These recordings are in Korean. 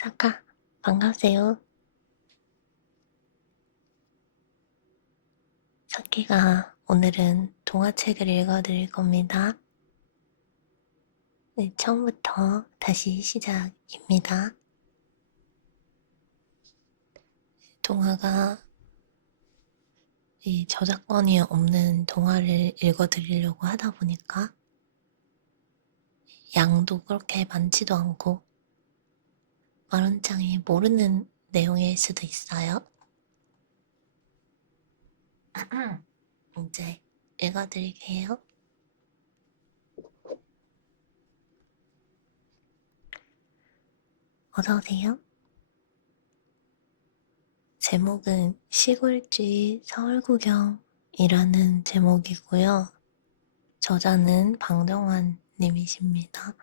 사카, 반가세요. 사키가 오늘은 동화책을 읽어드릴 겁니다. 네, 처음부터 다시 시작입니다. 동화가 이 저작권이 없는 동화를 읽어드리려고 하다 보니까 양도 그렇게 많지도 않고 마룬짱이 모르는 내용일 수도 있어요. 이제 읽어드릴게요. 어서오세요. 제목은 시골쥐 서울구경이라는 제목이고요. 저자는 방정환 님이십니다.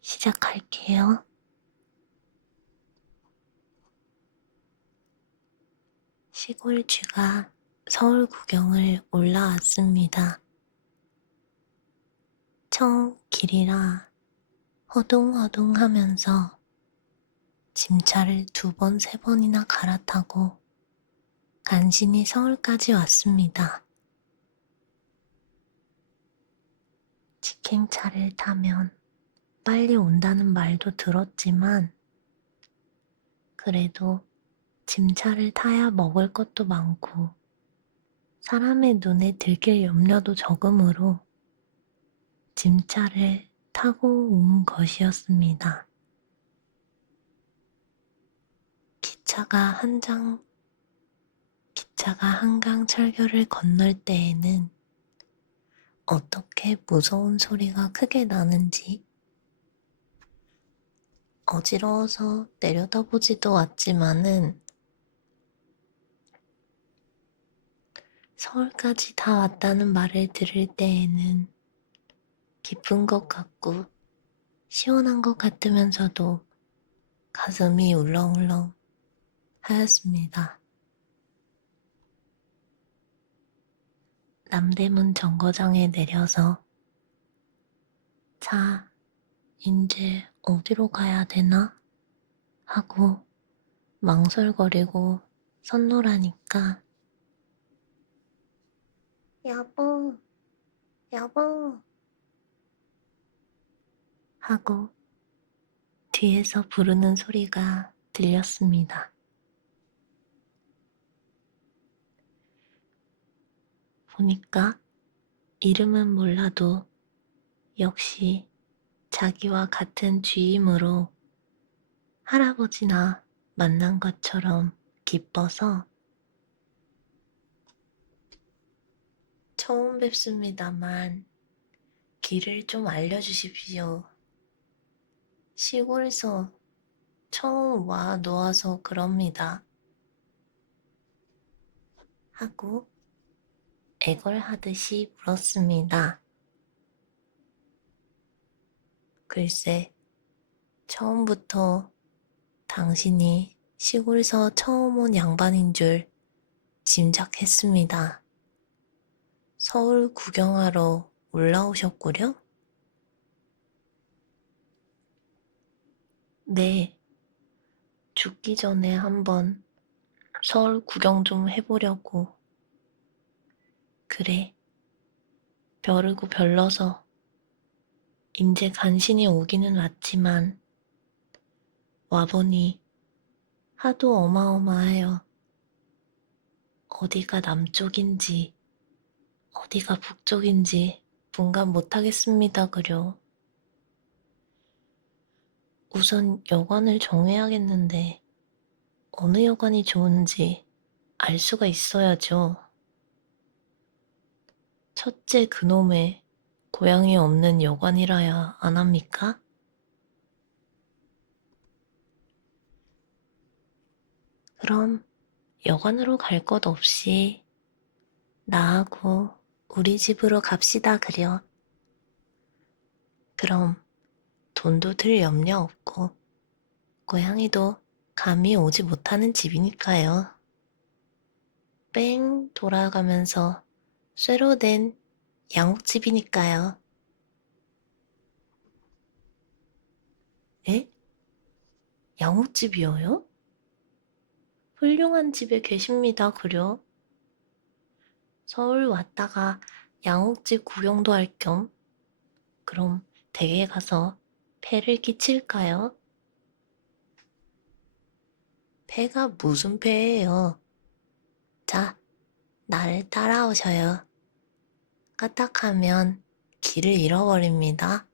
시작할게요. 시골쥐가 서울 구경을 올라왔습니다. 처음 길이라 허둥허둥 하면서 짐차를 2번, 3번이나 갈아타고 간신히 서울까지 왔습니다. 직행차를 타면 빨리 온다는 말도 들었지만 그래도 짐차를 타야 먹을 것도 많고 사람의 눈에 들킬 염려도 적으므로 짐차를 타고 온 것이었습니다. 기차가 한강 철교를 건널 때에는 어떻게 무서운 소리가 크게 나는지 어지러워서 내려다보지도 않지만은 서울까지 다 왔다는 말을 들을 때에는 기쁜 것 같고 시원한 것 같으면서도 가슴이 울렁울렁 하였습니다. 남대문 정거장에 내려서 자, 이제 어디로 가야 되나? 하고 망설거리고 섰노라니까 여보, 여보 하고 뒤에서 부르는 소리가 들렸습니다. 보니까 이름은 몰라도 역시 자기와 같은 쥐이므로 할아버지나 만난 것처럼 기뻐서 처음 뵙습니다만 길을 좀 알려주십시오. 시골에서 처음 와 놓아서 그럽니다. 하고 애걸하듯이 물었습니다. 글쎄, 처음부터 당신이 시골에서 처음 온 양반인 줄 짐작했습니다. 서울 구경하러 올라오셨구려? 네, 죽기 전에 한번 서울 구경 좀 해보려고. 그래, 벼르고 별러서 인제 간신히 오기는 왔지만 와보니 하도 어마어마하여 어디가 남쪽인지 어디가 북쪽인지 분간 못하겠습니다 그려. 우선 여관을 정해야겠는데 어느 여관이 좋은지 알 수가 있어야죠. 첫째 그놈의 고향이 없는 여관이라야 안 합니까? 그럼 여관으로 갈 것 없이 나하고 우리 집으로 갑시다 그려. 그럼 돈도 들 염려 없고 고양이도 감히 오지 못하는 집이니까요. 뺑 돌아가면서 쇠로 된 양옥집이니까요. 에? 양옥집이요요? 훌륭한 집에 계십니다, 그려. 서울 왔다가 양옥집 구경도 할 겸, 그럼 댁에 가서 폐를 끼칠까요? 폐가 무슨 폐예요? 자, 나를 따라오셔요. 까딱하면 길을 잃어버립니다.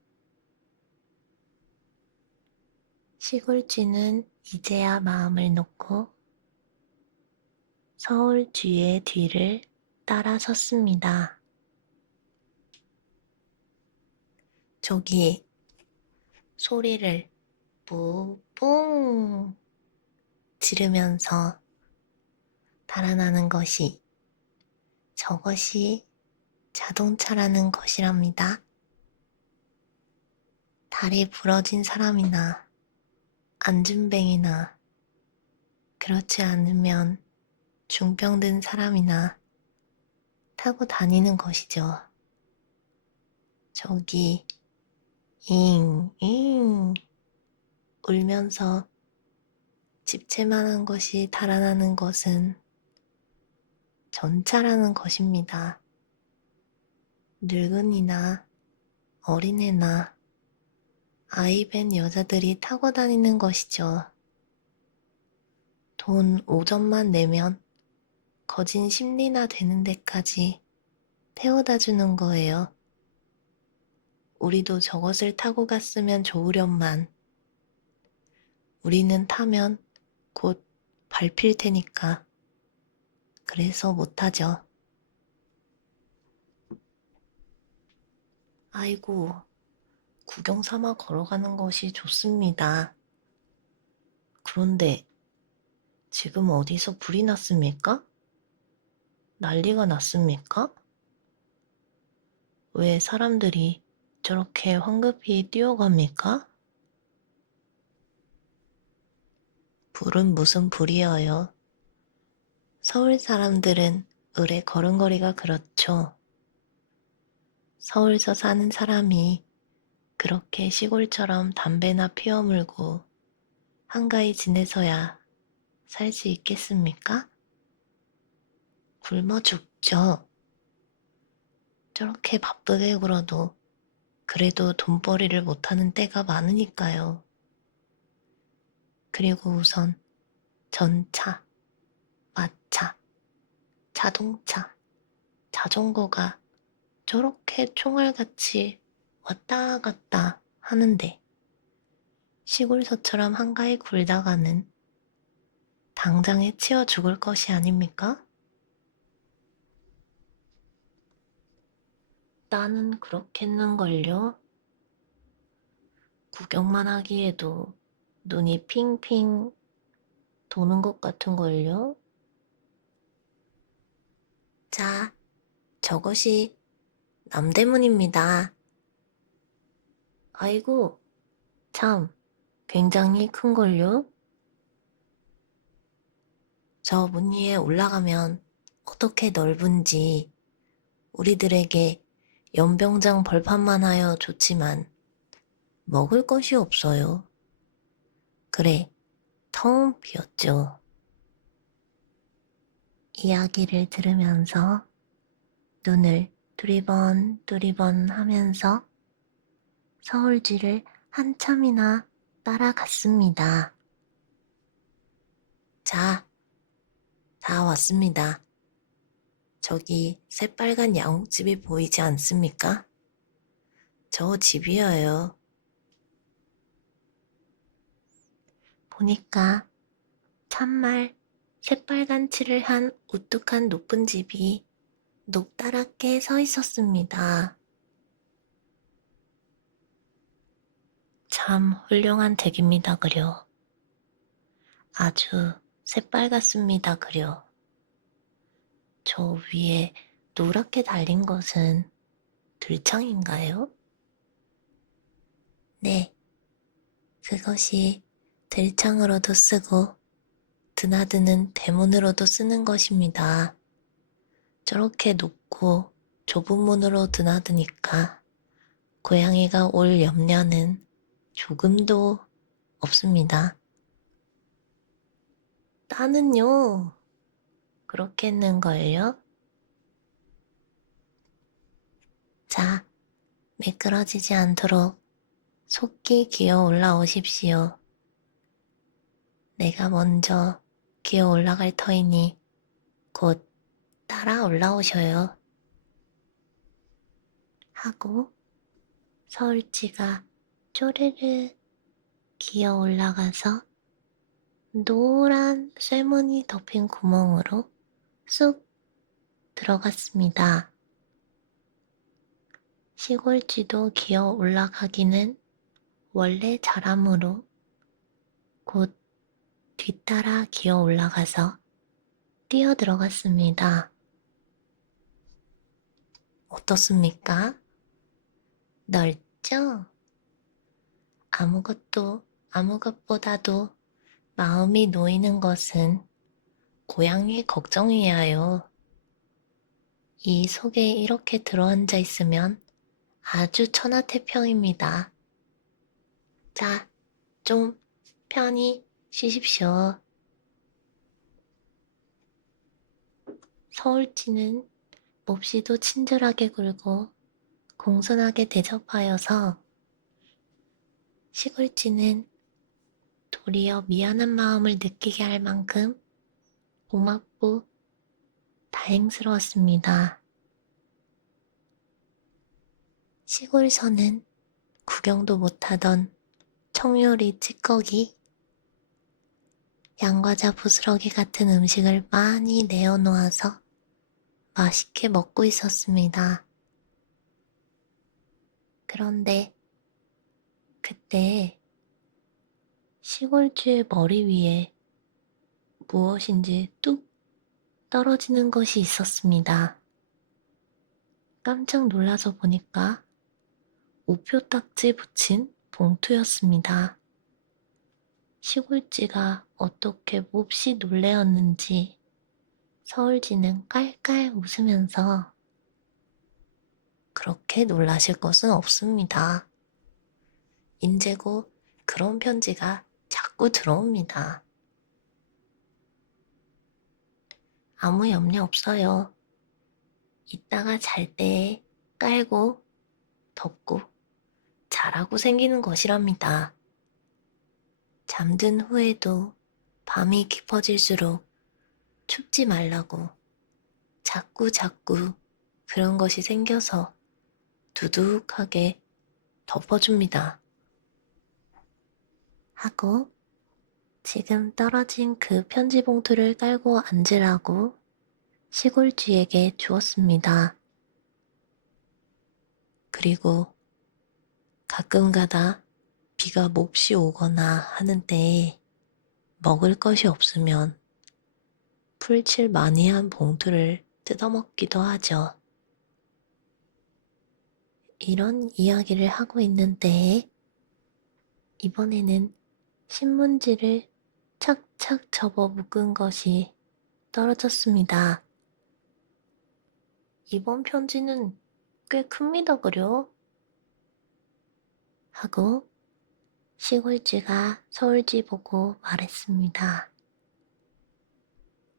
시골쥐는 이제야 마음을 놓고 서울쥐의 뒤를 따라섰습니다. 저기 소리를 뿌뿡 지르면서 달아나는 것이 저것이 자동차라는 것이랍니다. 다리 부러진 사람이나 안진뱅이나 그렇지 않으면 중병든 사람이나 타고 다니는 것이죠. 저기 잉잉 울면서 집채만한 것이 달아나는 것은 전차라는 것입니다. 늙은이나 어린애나 아이 벤 여자들이 타고 다니는 것이죠. 돈 5점만 내면 거진 심리나 되는 데까지 태워다 주는 거예요. 우리도 저것을 타고 갔으면 좋으련만 우리는 타면 곧 밟힐 테니까 그래서 못하죠. 아이고, 구경 삼아 걸어가는 것이 좋습니다. 그런데 지금 어디서 불이 났습니까? 난리가 났습니까? 왜 사람들이 저렇게 황급히 뛰어갑니까? 불은 무슨 불이어요? 서울 사람들은 을에 걸음걸이가 그렇죠. 서울서 사는 사람이 그렇게 시골처럼 담배나 피워 물고 한가히 지내서야 살 수 있겠습니까? 굶어 죽죠. 저렇게 바쁘게 굴어도 그래도 돈벌이를 못하는 때가 많으니까요. 그리고 우선 전차, 마차, 자동차, 자전거가 저렇게 총알같이 왔다 갔다 하는데 시골서처럼 한가히 굴다가는 당장에 치여 죽을 것이 아닙니까? 나는 그렇겠는걸요. 구경만 하기에도 눈이 핑핑 도는 것 같은걸요. 자, 저것이 남대문입니다. 아이고, 참, 굉장히 큰걸요? 저 문 위에 올라가면 어떻게 넓은지 우리들에게 연병장 벌판만 하여 좋지만 먹을 것이 없어요. 그래, 텅 비었죠. 이야기를 들으면서 눈을 두리번 하면서 서울쥐를 한참이나 따라갔습니다. 자, 다 왔습니다. 저기 새빨간 양옥집이 보이지 않습니까? 저 집이에요. 보니까 참말 새빨간 칠을 한 우뚝한 높은 집이 높다랗게 서 있었습니다. 참 훌륭한 댁입니다, 그려. 아주 새빨갛습니다, 그려. 저 위에 노랗게 달린 것은 들창인가요? 네, 그것이 들창으로도 쓰고 드나드는 대문으로도 쓰는 것입니다. 저렇게 높고 좁은 문으로 드나드니까 고양이가 올 염려는 조금도 없습니다. 나는요, 그렇겠는걸요? 자, 미끄러지지 않도록 속기 기어 올라오십시오. 내가 먼저 기어 올라갈 터이니 곧 따라 올라오셔요. 하고 서울지가 쪼르르 기어 올라가서 노란 쇠문이 덮인 구멍으로 쑥 들어갔습니다. 시골쥐도 기어 올라가기는 원래 잘하므로 곧 뒤따라 기어 올라가서 뛰어 들어갔습니다. 어떻습니까? 넓죠? 아무것보다도 마음이 놓이는 것은 고양이 걱정이에요. 이 속에 이렇게 들어앉아 있으면 아주 천하태평입니다. 자, 좀 편히 쉬십시오. 서울쥐는 몹시도 친절하게 굴고 공손하게 대접하여서 시골쥐는 도리어 미안한 마음을 느끼게 할 만큼 고맙고 다행스러웠습니다. 시골서는 구경도 못하던 청요리 찌꺼기, 양과자 부스러기 같은 음식을 많이 내어놓아서 맛있게 먹고 있었습니다. 그런데 그때 시골쥐의 머리 위에 무엇인지 뚝 떨어지는 것이 있었습니다. 깜짝 놀라서 보니까 우표 딱지 붙인 봉투였습니다. 시골쥐가 어떻게 몹시 놀래었는지 서울쥐는 깔깔 웃으면서 그렇게 놀라실 것은 없습니다. 인제고 그런 편지가 자꾸 들어옵니다. 아무 염려 없어요. 이따가 잘 때 깔고 덮고 자라고 생기는 것이랍니다. 잠든 후에도 밤이 깊어질수록 춥지 말라고 자꾸 그런 것이 생겨서 두둑하게 덮어줍니다. 하고 지금 떨어진 그 편지 봉투를 깔고 앉으라고 시골쥐에게 주었습니다. 그리고 가끔가다 비가 몹시 오거나 하는 때에 먹을 것이 없으면 풀칠 많이 한 봉투를 뜯어먹기도 하죠. 이런 이야기를 하고 있는 때에 이번에는 신문지를 착착 접어 묶은 것이 떨어졌습니다. 이번 편지는 꽤 큽니다, 그려? 하고 시골쥐가 서울쥐 보고 말했습니다.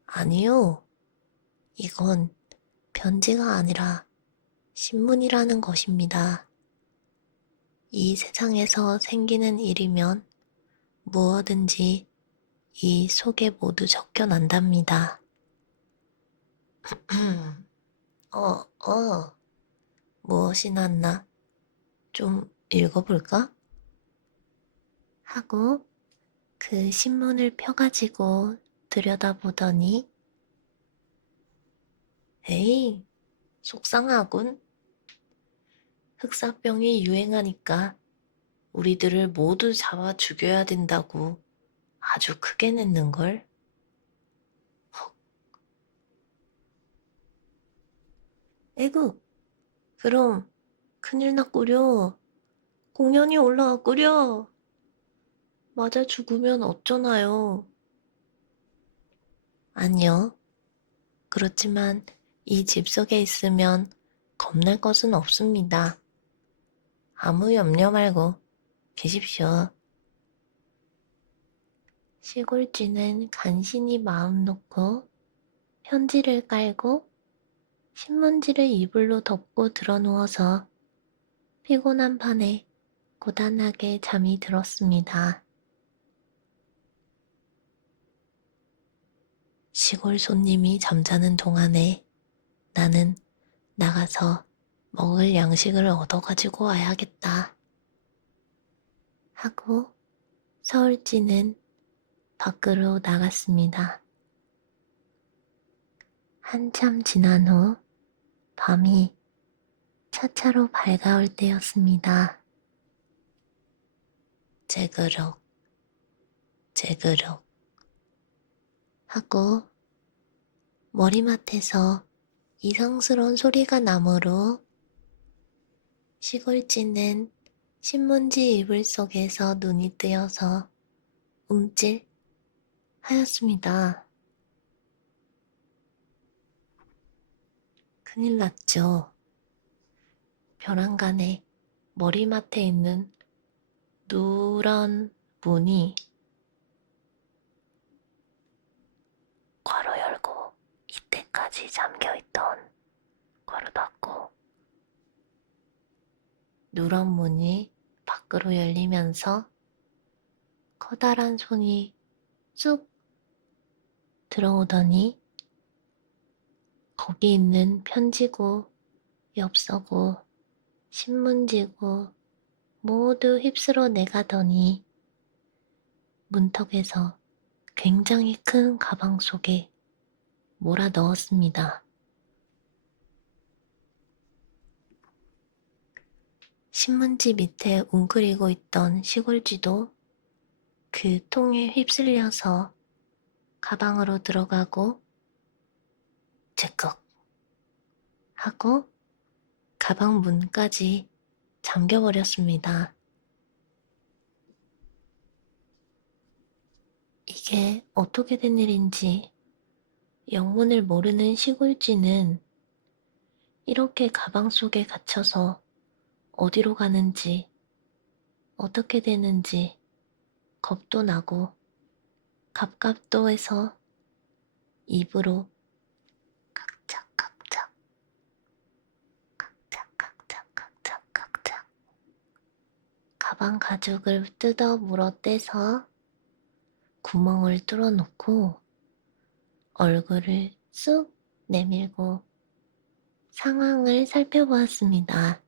아니요, 이건 편지가 아니라 신문이라는 것입니다. 이 세상에서 생기는 일이면 무엇든지 이 속에 모두 적혀 난답니다. 무엇이 났나? 좀 읽어볼까? 하고 그 신문을 펴가지고 들여다보더니 에이, 속상하군. 흑사병이 유행하니까 우리들을 모두 잡아 죽여야 된다고 아주 크게 냈는걸. 에구, 그럼 큰일 났구려. 공연이 올라왔구려. 맞아 죽으면 어쩌나요? 아니요. 그렇지만 이 집 속에 있으면 겁낼 것은 없습니다. 아무 염려 말고 계십시오. 시골쥐는 간신히 마음 놓고 편지를 깔고 신문지를 이불로 덮고 드러누워서 피곤한 판에 고단하게 잠이 들었습니다. 시골 손님이 잠자는 동안에 나는 나가서 먹을 양식을 얻어가지고 와야겠다 하고 서울쥐는 밖으로 나갔습니다. 한참 지난 후 밤이 차차로 밝아올 때였습니다. 재그럭, 재그럭 하고 머리맡에서 이상스러운 소리가 나므로 시골쥐는 신문지 이불 속에서 눈이 뜨여서 움찔 하였습니다. 큰일 났죠. 벼랑간에 머리맡에 있는 누런 문이 괄호 열고 이때까지 잠겨있던 괄호 닫고 누런 문이 밖으로 열리면서 커다란 손이 쑥 들어오더니 거기 있는 편지고 엽서고 신문지고 모두 휩쓸어 내가더니 문턱에서 굉장히 큰 가방 속에 몰아 넣었습니다. 신문지 밑에 웅크리고 있던 시골쥐도 그 통에 휩쓸려서 가방으로 들어가고 제꺽 하고 가방 문까지 잠겨버렸습니다. 이게 어떻게 된 일인지 영문을 모르는 시골쥐는 이렇게 가방 속에 갇혀서 어디로 가는지 어떻게 되는지 겁도 나고 갑갑도 해서 입으로 각작각작 각작각작각작각작 가방 가죽을 뜯어 물어 떼서 구멍을 뚫어놓고 얼굴을 쑥 내밀고 상황을 살펴보았습니다.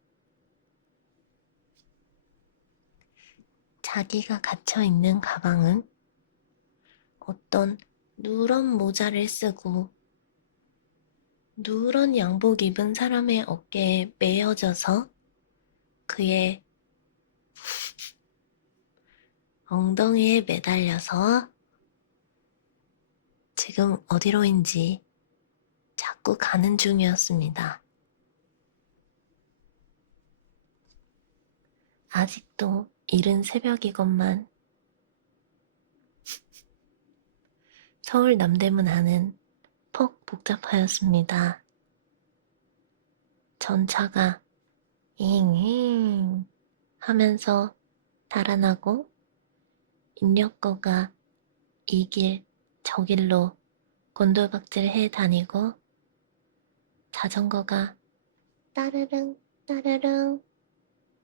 자기가 갇혀있는 가방은 어떤 누런 모자를 쓰고 누런 양복 입은 사람의 어깨에 메어져서 그의 엉덩이에 매달려서 지금 어디로인지 자꾸 가는 중이었습니다. 아직도 이른 새벽이건만 서울 남대문 안은 퍽 복잡하였습니다. 전차가 잉잉 하면서 달아나고 인력거가 이 길 저 길로 곤돌박질 해 다니고 자전거가 따르릉 따르릉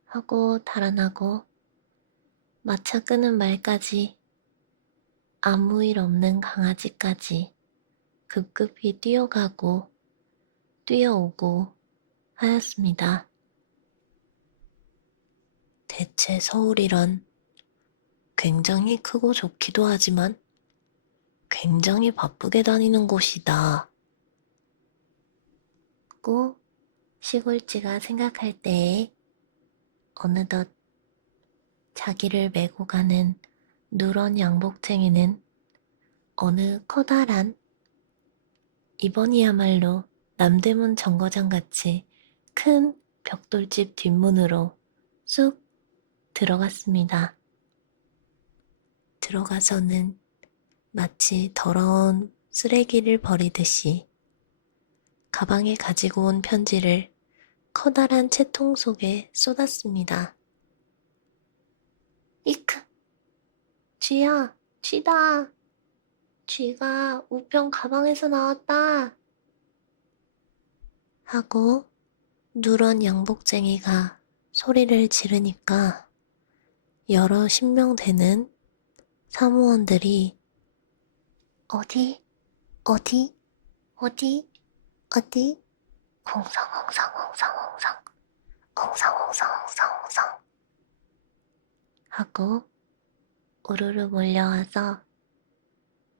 하고 달아나고 마차 끄는 말까지 아무 일 없는 강아지까지 급급히 뛰어가고 뛰어오고 하였습니다. 대체 서울이란 굉장히 크고 좋기도 하지만 굉장히 바쁘게 다니는 곳이다. 고 시골쥐가 생각할 때에 어느덧 자기를 메고 가는 누런 양복쟁이는 어느 커다란 이번이야말로 남대문 정거장같이 큰 벽돌집 뒷문으로 쑥 들어갔습니다. 들어가서는 마치 더러운 쓰레기를 버리듯이 가방에 가지고 온 편지를 커다란 채통 속에 쏟았습니다. 이크! 쥐야, 쥐다. 쥐가 우편 가방에서 나왔다. 하고 누런 양복쟁이가 소리를 지르니까 여러 신명 되는 사무원들이 어디, 어디, 어디, 어디, 엉성엉성엉성엉성, 엉성엉성엉성엉성 하고 우르르 몰려와서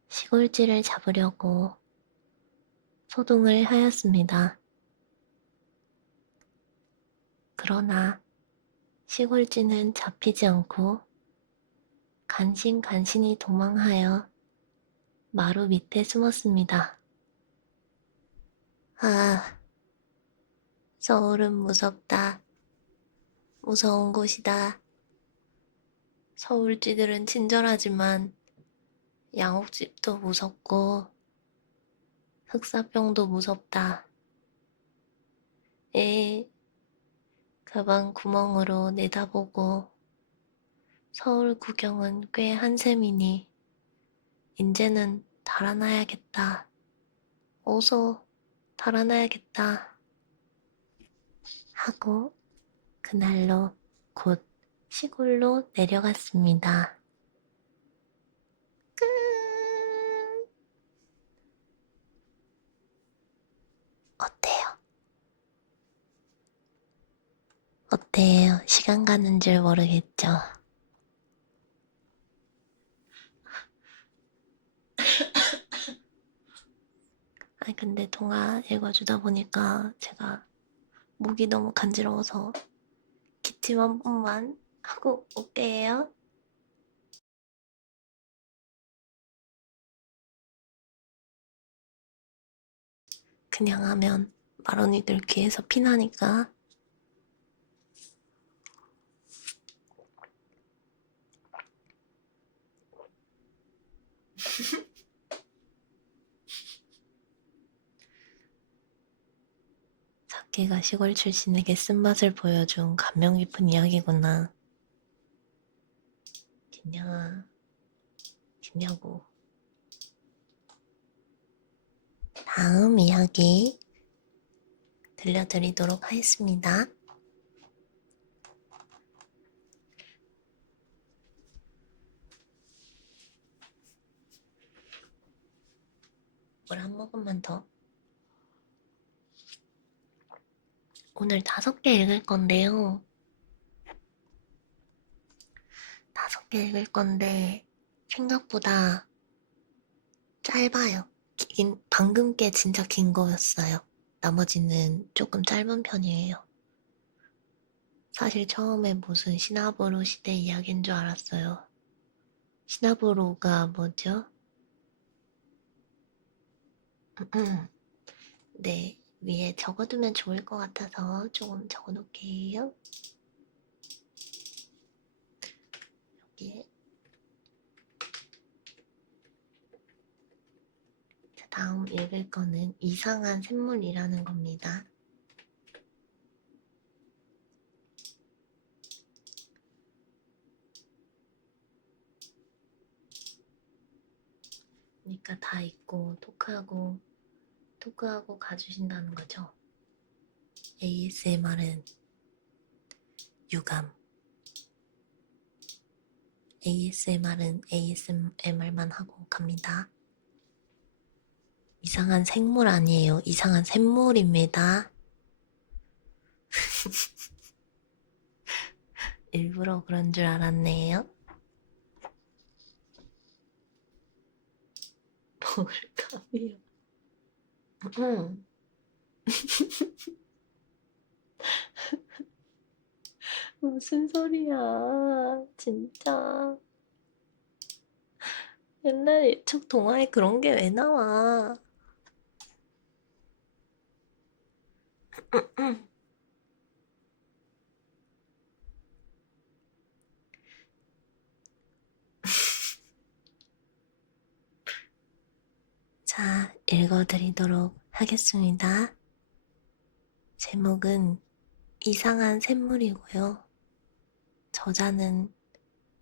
시골쥐를 잡으려고 소동을 하였습니다. 그러나 시골쥐는 잡히지 않고 간신간신히 도망하여 마루 밑에 숨었습니다. 아, 서울은 무섭다. 무서운 곳이다. 서울쥐들은 친절하지만 양옥집도 무섭고 흑사병도 무섭다. 가방 구멍으로 내다보고 서울 구경은 꽤 한 셈이니 인제는 달아나야겠다. 어서 달아나야겠다. 하고 그날로 곧 시골로 내려갔습니다. 끝. 어때요? 어때요? 시간 가는 줄 모르겠죠? 아니 근데 동화 읽어주다 보니까 제가 목이 너무 간지러워서 기침 한 번만 하고 올게요. 그냥 하면 마론이들 귀에서 피나니까. 사케가 시골 출신에게 쓴맛을 보여준 감명 깊은 이야기구나. 김양아, 김냐고. 다음 이야기 들려드리도록 하겠습니다. 물 한 모금만 더. 오늘 5개 읽을 건데요. 5개 읽을 건데 생각보다 짧아요. 방금 게 진짜 긴 거였어요. 나머지는 조금 짧은 편이에요. 사실 처음에 무슨 시나보로 시대 이야기인 줄 알았어요. 시나보로가 뭐죠? 네, 위에 적어두면 좋을 것 같아서 조금 적어놓을게요. 여기에. 자, 다음 읽을 거는 이상한 샘물이라는 겁니다. 그러니까 다 읽고 토크하고 가주신다는 거죠. ASMR은 유감. ASMR은 ASMR만 하고 갑니다. 이상한 생물 아니에요. 이상한 샘물입니다. 일부러 그런 줄 알았네요. 뭘까요? 무슨 소리야, 진짜. 옛날 예측 동화에 그런 게 왜 나와? 자, 읽어드리도록 하겠습니다. 제목은 이상한 샘물이고요. 저자는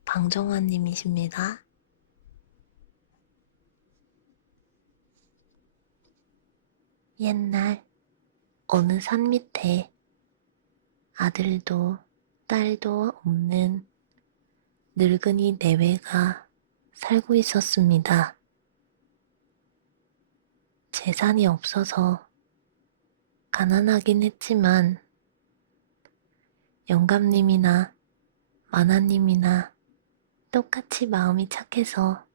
방정환님이십니다. 옛날 어느 산 밑에 아들도 딸도 없는 늙은이 내외가 살고 있었습니다. 재산이 없어서 가난하긴 했지만 영감님이나 마나님이나 똑같이 마음이 착해서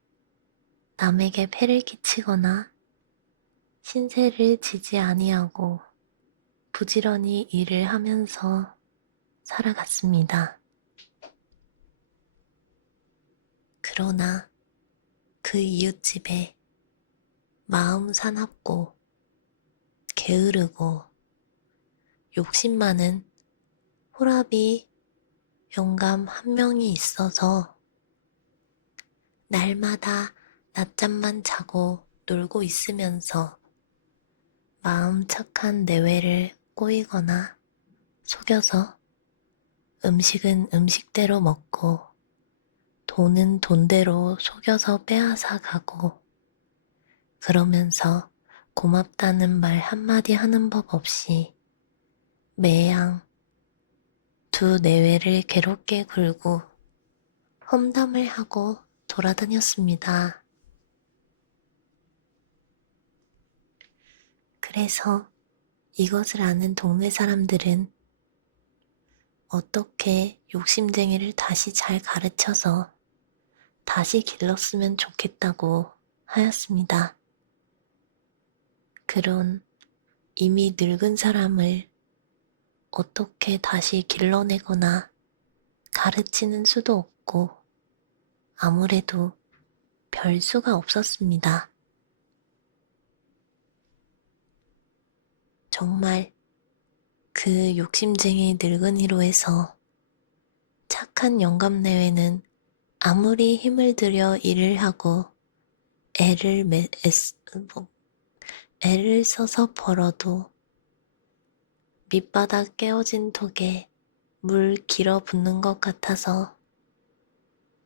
남에게 폐를 끼치거나 신세를 지지 아니하고 부지런히 일을 하면서 살아갔습니다. 그러나 그 이웃집에 마음 사납고 게으르고 욕심 많은 호랍이 영감 한 명이 있어서 날마다 낮잠만 자고 놀고 있으면서 마음 착한 내외를 꼬이거나 속여서 음식은 음식대로 먹고 돈은 돈대로 속여서 빼앗아 가고 그러면서 고맙다는 말 한마디 하는 법 없이 매양 두 내외를 괴롭게 굴고 험담을 하고 돌아다녔습니다. 그래서 이것을 아는 동네 사람들은 어떻게 욕심쟁이를 다시 잘 가르쳐서 다시 길렀으면 좋겠다고 하였습니다. 그런 이미 늙은 사람을 어떻게 다시 길러내거나 가르치는 수도 없고 아무래도 별 수가 없었습니다. 정말 그 욕심쟁이 늙은이로 해서 착한 영감내외는 아무리 힘을 들여 일을 하고 뭐, 애를 써서 벌어도 밑바닥 깨어진 톡에 물 길어 붓는 것 같아서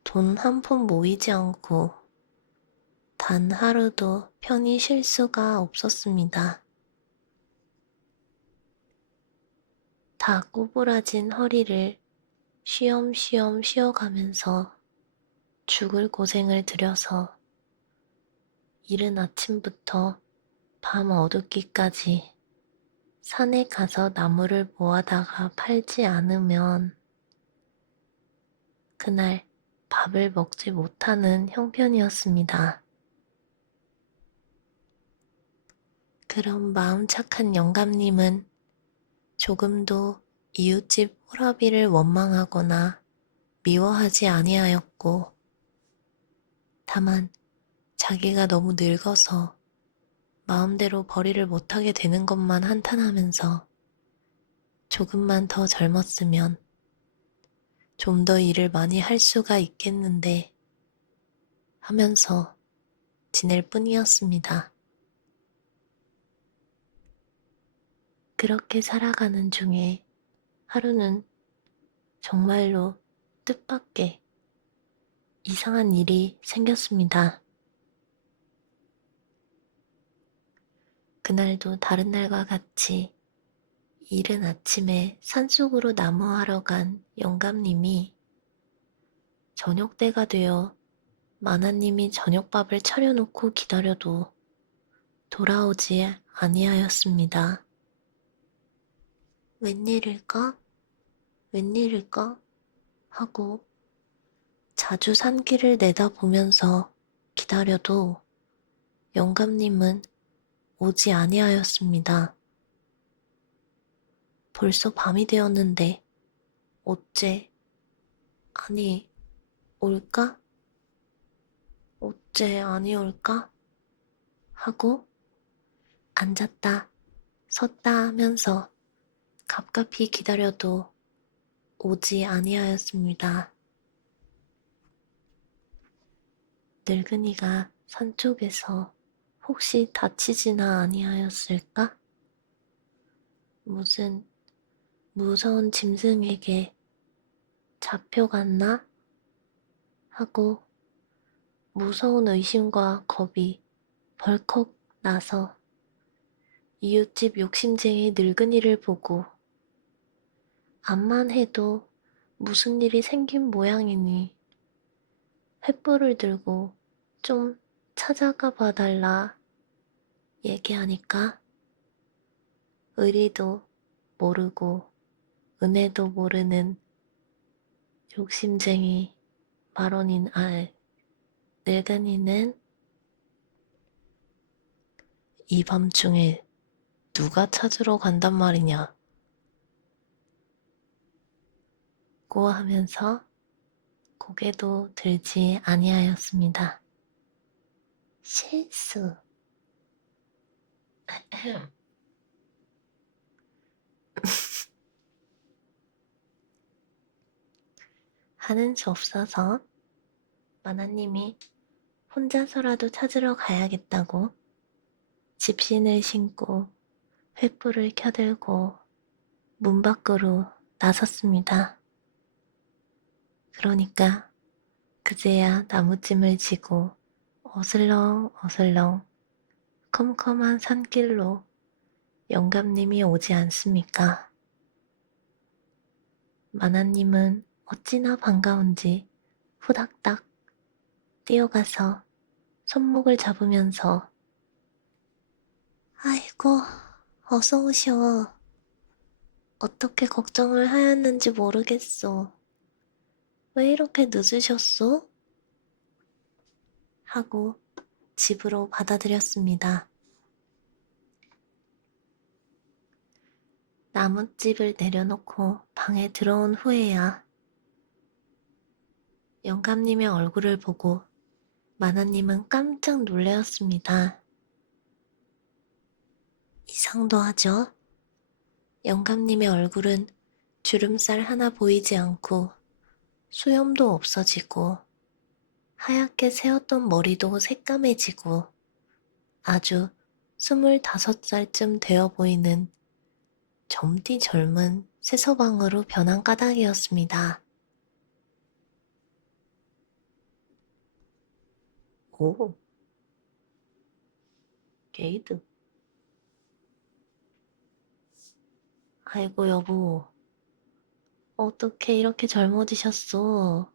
돈 한 푼 모이지 않고 단 하루도 편히 쉴 수가 없었습니다. 다 구부라진 허리를 쉬엄쉬엄 쉬어가면서 죽을 고생을 들여서 이른 아침부터 밤 어둡기까지 산에 가서 나무를 모아다가 팔지 않으면 그날 밥을 먹지 못하는 형편이었습니다. 그런 마음 착한 영감님은 조금도 이웃집 호라비를 원망하거나 미워하지 아니하였고, 다만 자기가 너무 늙어서 마음대로 벌이를 못하게 되는 것만 한탄하면서 조금만 더 젊었으면 좀 더 일을 많이 할 수가 있겠는데 하면서 지낼 뿐이었습니다. 그렇게 살아가는 중에 하루는 정말로 뜻밖의 이상한 일이 생겼습니다. 그날도 다른 날과 같이 이른 아침에 산속으로 나무하러 간 영감님이 저녁 때가 되어 마나님이 저녁밥을 차려놓고 기다려도 돌아오지 아니하였습니다. 웬일일까? 웬일일까? 하고 자주 산길을 내다보면서 기다려도 영감님은 오지 아니하였습니다. 벌써 밤이 되었는데 어째 아니 올까? 어째 아니 올까? 하고 앉았다 섰다 하면서 갑갑이 기다려도 오지 아니하였습니다. 늙은이가 산쪽에서 혹시 다치지나 아니하였을까? 무슨 무서운 짐승에게 잡혀갔나? 하고 무서운 의심과 겁이 벌컥 나서 이웃집 욕심쟁이 늙은이를 보고 암만 해도 무슨 일이 생긴 모양이니 횃불을 들고 좀 찾아가 봐달라 얘기하니까 의리도 모르고 은혜도 모르는 욕심쟁이 마론인 늙은이는 이 밤중에 누가 찾으러 간단 말이냐 고 하면서 고개도 들지 아니하였습니다. 실수. 하는 수 없어서 마나님이 혼자서라도 찾으러 가야겠다고 집신을 신고 횃불을 켜들고 문 밖으로 나섰습니다. 그러니까 그제야 나무찜을 지고 어슬렁어슬렁 컴컴한 산길로 영감님이 오지 않습니까? 마나님은 어찌나 반가운지 후닥닥 뛰어가서 손목을 잡으면서 아이고 어서 오셔. 어떻게 걱정을 하였는지 모르겠소. 왜 이렇게 늦으셨소? 하고 집으로 받아들였습니다. 나뭇집을 내려놓고 방에 들어온 후에야 영감님의 얼굴을 보고 마나님은 깜짝 놀라었습니다. 이상도 하죠? 영감님의 얼굴은 주름살 하나 보이지 않고 수염도 없어지고 하얗게 새었던 머리도 새까매지고 아주 25살쯤 되어 보이는 젊디 젊은 새서방으로 변한 까닭이었습니다. 오, 게이드. 아이고 여보, 어떻게 이렇게 젊어지셨어?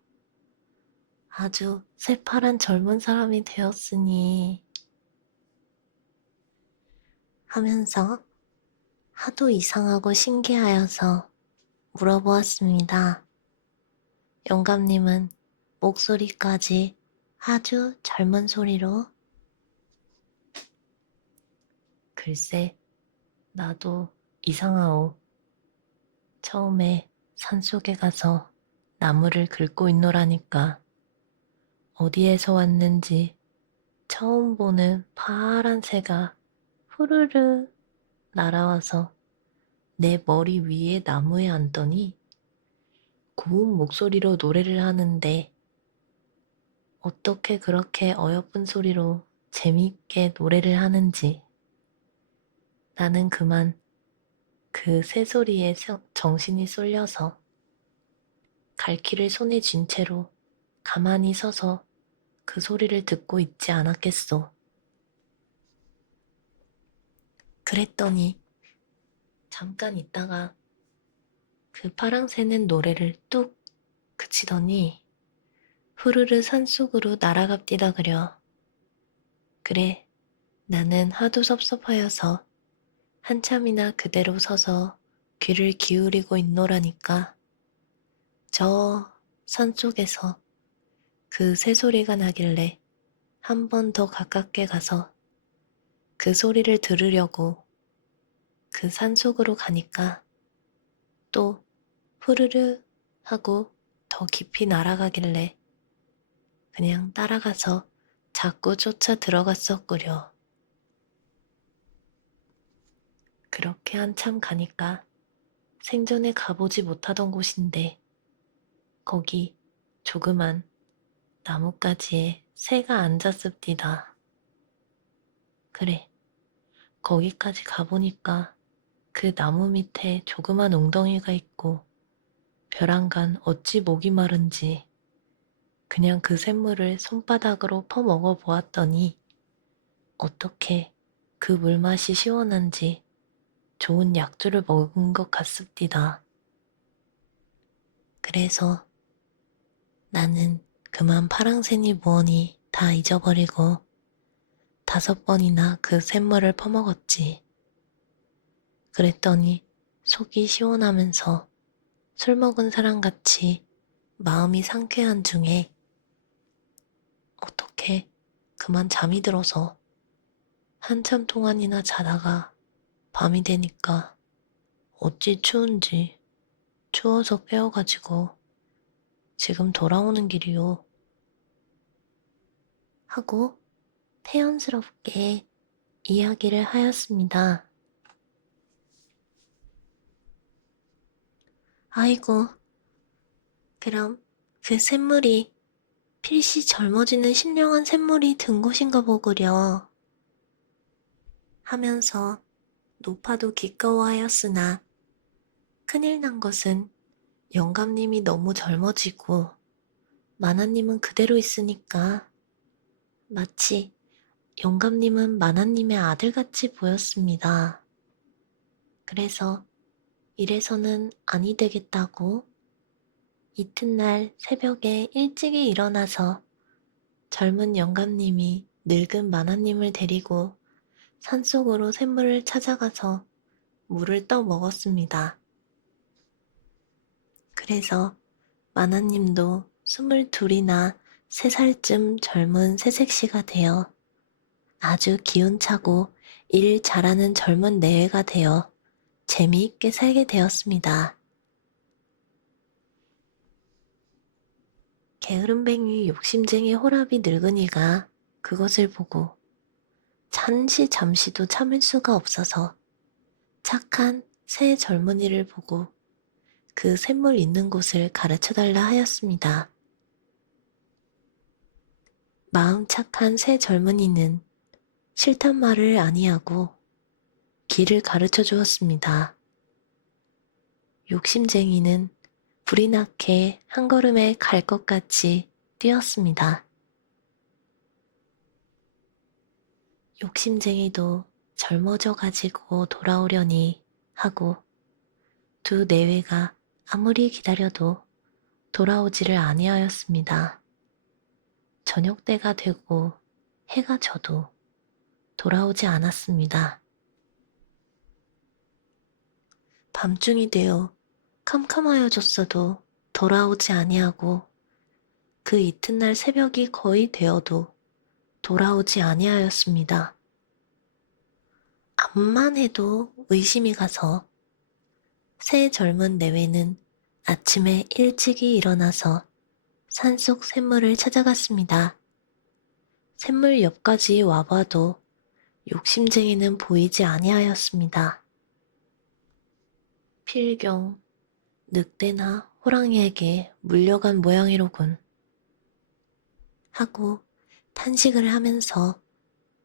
아주 새파란 젊은 사람이 되었으니 하면서 하도 이상하고 신기하여서 물어보았습니다. 영감님은 목소리까지 아주 젊은 소리로 글쎄 나도 이상하오. 처음에 산속에 가서 나무를 긁고 있노라니까 어디에서 왔는지 처음 보는 파란 새가 후루루 날아와서 내 머리 위에 나무에 앉더니 고운 목소리로 노래를 하는데 어떻게 그렇게 어여쁜 소리로 재미있게 노래를 하는지 나는 그만 그 새소리에 정신이 쏠려서 갈퀴를 손에 쥔 채로 가만히 서서 그 소리를 듣고 있지 않았겠소. 그랬더니 잠깐 있다가 그 파랑새는 노래를 뚝 그치더니 후르르 산속으로 날아갑디다 그려. 그래, 나는 하도 섭섭하여서 한참이나 그대로 서서 귀를 기울이고 있노라니까. 저 산속에서 그 새소리가 나길래 한 번 더 가깝게 가서 그 소리를 들으려고 그 산속으로 가니까 또 후르르 하고 더 깊이 날아가길래 그냥 따라가서 자꾸 쫓아 들어갔었구려. 그렇게 한참 가니까 생전에 가보지 못하던 곳인데 거기 조그만 나뭇가지에 새가 앉았습디다. 그래, 거기까지 가보니까 그 나무 밑에 조그만 웅덩이가 있고 벼랑간 어찌 목이 마른지 그냥 그 샘물을 손바닥으로 퍼먹어 보았더니 어떻게 그 물맛이 시원한지 좋은 약주를 먹은 것 같습니다. 그래서 나는 그만 파랑새니 뭐니 다 잊어버리고 5번이나 그 샘물을 퍼먹었지. 그랬더니 속이 시원하면서 술 먹은 사람같이 마음이 상쾌한 중에 어떻게 그만 잠이 들어서 한참 동안이나 자다가 밤이 되니까 어찌 추운지 추워서 깨어가지고 지금 돌아오는 길이요. 하고 태연스럽게 이야기를 하였습니다. 아이고, 그럼 그 샘물이 필시 젊어지는 신령한 샘물이 든 곳인가 보구려 하면서 노파도 기꺼워하였으나 큰일 난 것은 영감님이 너무 젊어지고 마나님은 그대로 있으니까 마치 영감님은 마나님의 아들같이 보였습니다. 그래서 이래서는 아니 되겠다고 이튿날 새벽에 일찍이 일어나서 젊은 영감님이 늙은 마나님을 데리고 산속으로 샘물을 찾아가서 물을 떠 먹었습니다. 그래서 마나님도 22이나 3살쯤 젊은 새색시가 되어 아주 기운차고 일 잘하는 젊은 내외가 되어 재미있게 살게 되었습니다. 게으름뱅이 욕심쟁이 호랍이 늙은이가 그것을 보고 잠시도 참을 수가 없어서 착한 새 젊은이를 보고 그 샘물 있는 곳을 가르쳐달라 하였습니다. 마음 착한 새 젊은이는 싫단 말을 아니하고 길을 가르쳐 주었습니다. 욕심쟁이는 불이 나게 한 걸음에 갈 것 같이 뛰었습니다. 욕심쟁이도 젊어져 가지고 돌아오려니 하고 두 내외가 아무리 기다려도 돌아오지를 아니하였습니다. 저녁 때가 되고 해가 져도 돌아오지 않았습니다. 밤중이 되어 캄캄하여졌어도 돌아오지 아니하고 그 이튿날 새벽이 거의 되어도 돌아오지 아니하였습니다. 암만 해도 의심이 가서 새 젊은 내외는 아침에 일찍이 일어나서 산속 샘물을 찾아갔습니다. 샘물 옆까지 와봐도 욕심쟁이는 보이지 아니하였습니다. 필경 늑대나 호랑이에게 물려간 모양이로군 하고 탄식을 하면서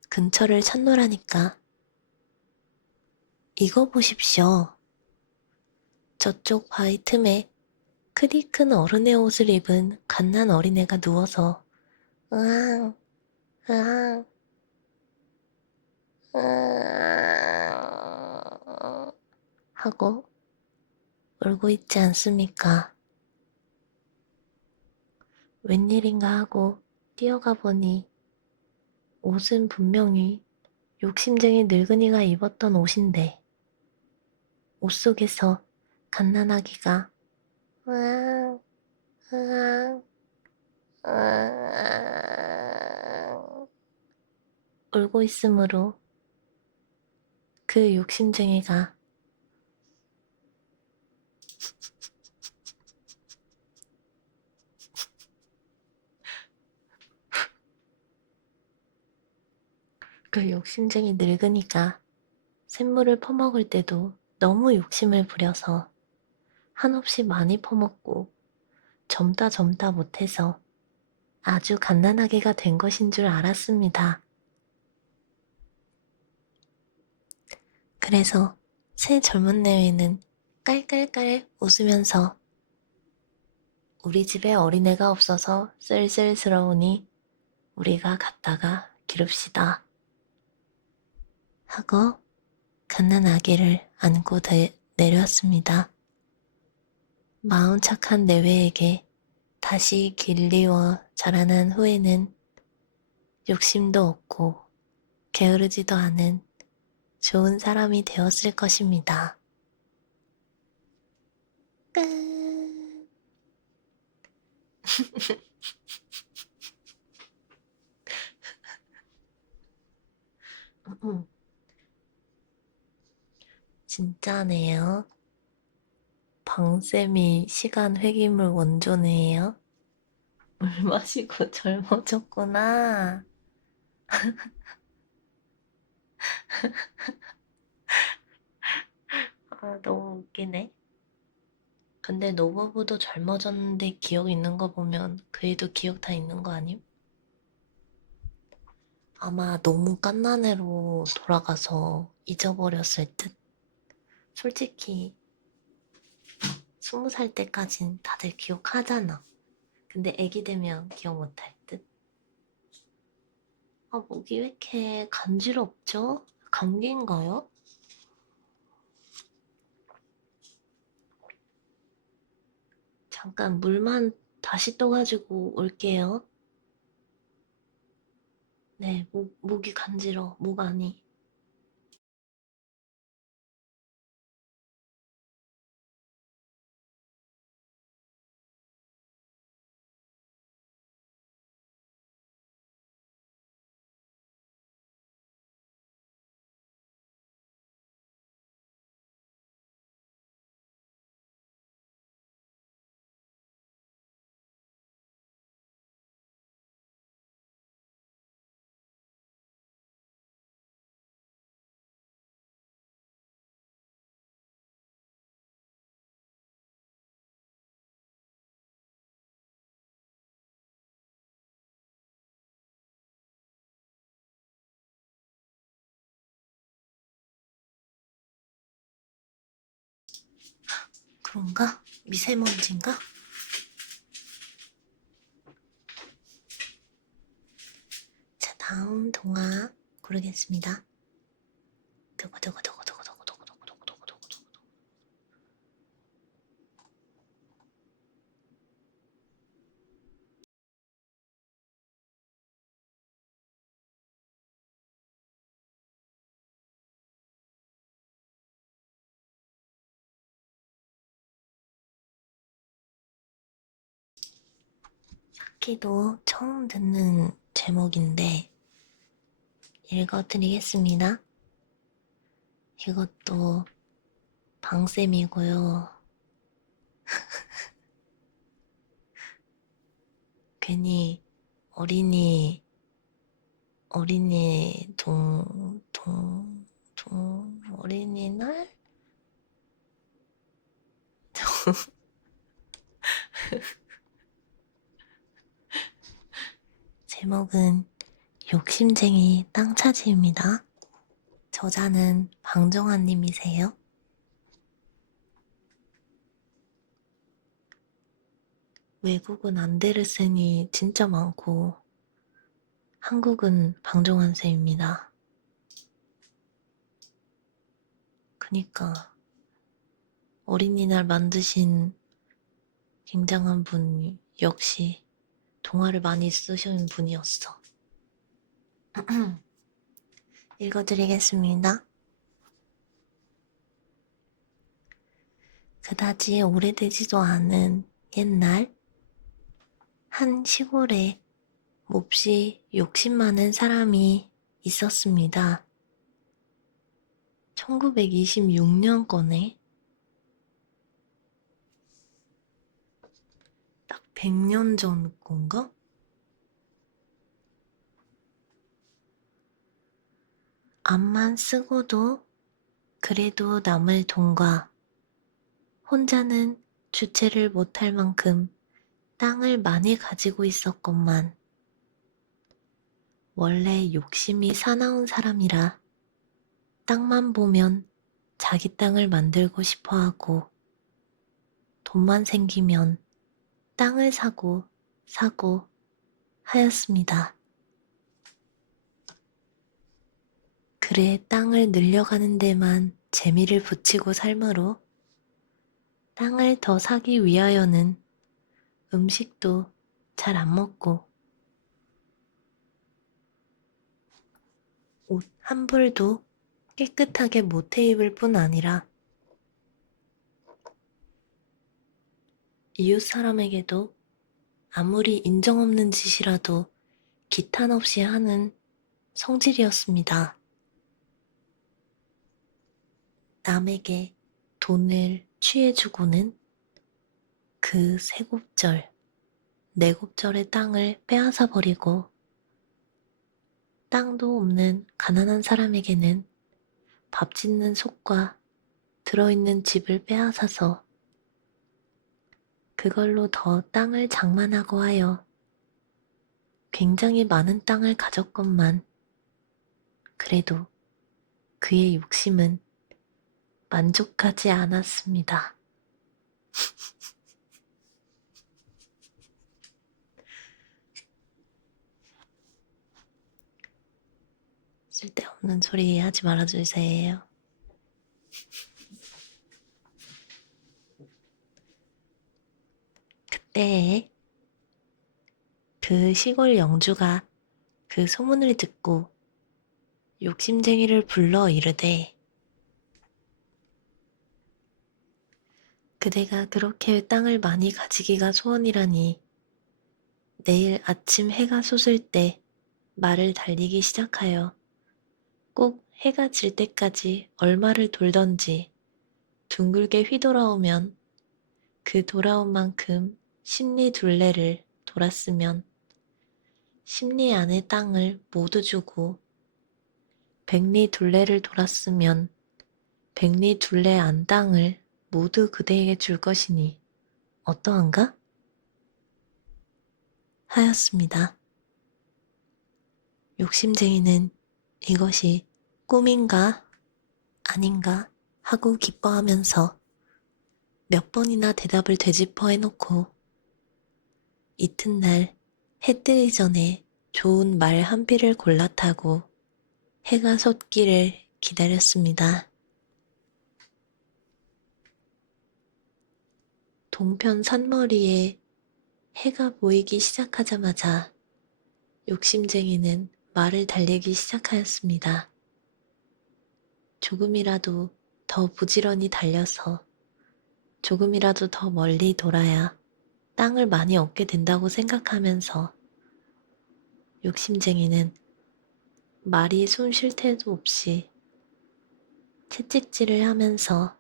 근처를 찾노라니까. 이거 보십시오. 저쪽 바위 틈에 크디 큰 어른의 옷을 입은 갓난 어린애가 누워서 으앙, 으앙, 으앙 하고 울고 있지 않습니까? 웬일인가 하고 뛰어가 보니 옷은 분명히 욕심쟁이 늙은이가 입었던 옷인데 옷 속에서 갓난아기가 으앙, 으앙, 으앙 울고 있으므로 그 욕심쟁이가 그 욕심쟁이 늙은이가 샘물을 퍼먹을 때도 너무 욕심을 부려서 한없이 많이 퍼먹고 젊다 못해서 아주 갓난아기가 된 것인 줄 알았습니다. 그래서 새 젊은 내외는 깔깔깔 웃으면서 우리 집에 어린애가 없어서 쓸쓸스러우니 우리가 갔다가 기릅시다 하고 갓난 아기를 안고 내렸습니다. 마음 착한 내외에게 다시 길리워 자라난 후에는 욕심도 없고 게으르지도 않은 좋은 사람이 되었을 것입니다. 끝. 진짜네요. 방쌤이 시간 회귀물 원조네요. 물 마시고 젊어졌구나. 아, 너무 웃기네. 근데 노버브도 젊어졌는데 기억 있는 거 보면 그 애도 기억 다 있는 거 아님? 아마 너무 갓난 애로 돌아가서 잊어버렸을 듯. 솔직히 20살 때까진 다들 기억하잖아. 근데 애기 되면 기억 못할 듯. 아, 목이 왜 이렇게 간지럽죠? 감기인가요? 잠깐 물만 다시 떠가지고 올게요. 네, 목이 간지러. 목 안이. 그런가? 미세먼지인가? 자, 다음 동화 고르겠습니다. 두구두구두구두구두구두구두구두구두구두구. 사키도 처음 듣는 제목인데 읽어드리겠습니다. 이것도 방쌤이고요. 괜히 어린이 어린이날? 제목은 욕심쟁이 땅차지입니다. 저자는 방정환님이세요. 외국은 안데르센이 진짜 많고 한국은 방정환 쌤입니다. 그니까 어린이날 만드신 굉장한 분 역시 동화를 많이 쓰신 분이었어. 읽어드리겠습니다. 그다지 오래되지도 않은 옛날 한 시골에 몹시 욕심 많은 사람이 있었습니다. 1926년 거네. 딱 100년 전 건가? 앞만 쓰고도 그래도 남을 돈과 혼자는 주체를 못할 만큼 땅을 많이 가지고 있었건만 원래 욕심이 사나운 사람이라 땅만 보면 자기 땅을 만들고 싶어 하고 돈만 생기면 땅을 사고 사고 하였습니다. 그래 땅을 늘려가는 데만 재미를 붙이고 살므로 땅을 더 사기 위하여는 음식도 잘 안 먹고 옷 한 벌도 깨끗하게 못해 입을 뿐 아니라 이웃 사람에게도 아무리 인정 없는 짓이라도 기탄 없이 하는 성질이었습니다. 남에게 돈을 취해주고는 그 세곱절, 네곱절의 땅을 빼앗아 버리고 땅도 없는 가난한 사람에게는 밥 짓는 속과 들어있는 집을 빼앗아서 그걸로 더 땅을 장만하고 하여 굉장히 많은 땅을 가졌건만 그래도 그의 욕심은 만족하지 않았습니다. 쓸데없는 소리 하지 말아주세요. 그때 그 시골 영주가 그 소문을 듣고 욕심쟁이를 불러 이르되 그대가 그렇게 땅을 많이 가지기가 소원이라니 내일 아침 해가 솟을 때 말을 달리기 시작하여 꼭 해가 질 때까지 얼마를 돌던지 둥글게 휘돌아오면 그 돌아온 만큼 십리 둘레를 돌았으면 십리 안의 땅을 모두 주고 백리 둘레를 돌았으면 백리 둘레 안 땅을 모두 그대에게 줄 것이니 어떠한가? 하였습니다. 욕심쟁이는 이것이 꿈인가 아닌가 하고 기뻐하면서 몇 번이나 대답을 되짚어 해놓고 이튿날 해 뜨기 전에 좋은 말 한 피를 골라 타고 해가 솟기를 기다렸습니다. 동편 산머리에 해가 보이기 시작하자마자 욕심쟁이는 말을 달리기 시작하였습니다. 조금이라도 더 부지런히 달려서 조금이라도 더 멀리 돌아야 땅을 많이 얻게 된다고 생각하면서 욕심쟁이는 말이 숨 쉴 새도 없이 채찍질을 하면서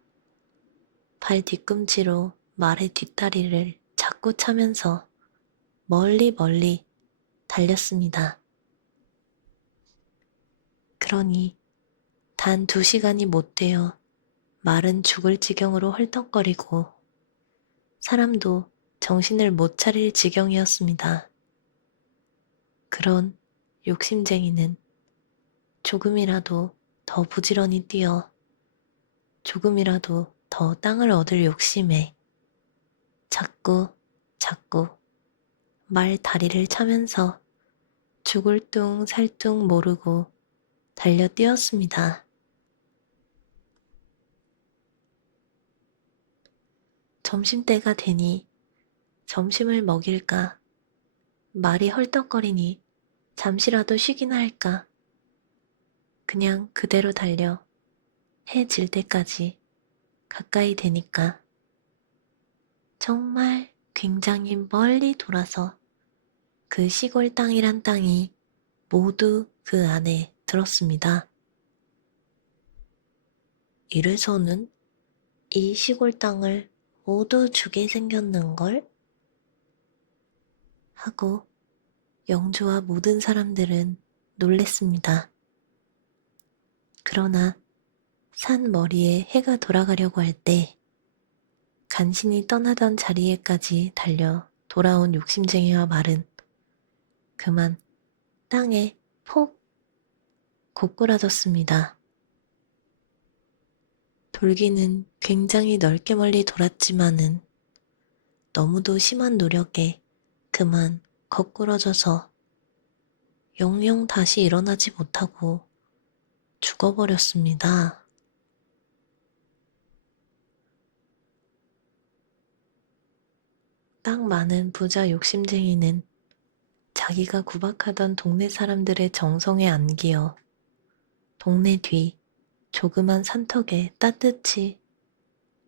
발 뒤꿈치로 말의 뒷다리를 자꾸 차면서 멀리 멀리 달렸습니다. 그러니 단 2시간이 못 되어 말은 죽을 지경으로 헐떡거리고 사람도 정신을 못 차릴 지경이었습니다. 그런 욕심쟁이는 조금이라도 더 부지런히 뛰어 조금이라도 더 땅을 얻을 욕심에 자꾸 말 다리를 차면서 죽을 둥 살 둥 모르고 달려 뛰었습니다. 점심때가 되니 점심을 먹일까 말이 헐떡거리니 잠시라도 쉬기나 할까 그냥 그대로 달려 해 질 때까지 가까이 되니까 정말 굉장히 멀리 돌아서 그 시골 땅이란 땅이 모두 그 안에 들었습니다. 이래서는 이 시골 땅을 모두 주게 생겼는걸? 하고 영주와 모든 사람들은 놀랬습니다. 그러나 산 머리에 해가 돌아가려고 할 때 간신히 떠나던 자리에까지 달려 돌아온 욕심쟁이와 말은 그만 땅에 폭 고꾸라졌습니다. 돌기는 굉장히 넓게 멀리 돌았지만은 너무도 심한 노력에 그만 거꾸러져서 영영 다시 일어나지 못하고 죽어버렸습니다. 딱 많은 부자 욕심쟁이는 자기가 구박하던 동네 사람들의 정성에 안기어 동네 뒤 조그만 산턱에 따뜻이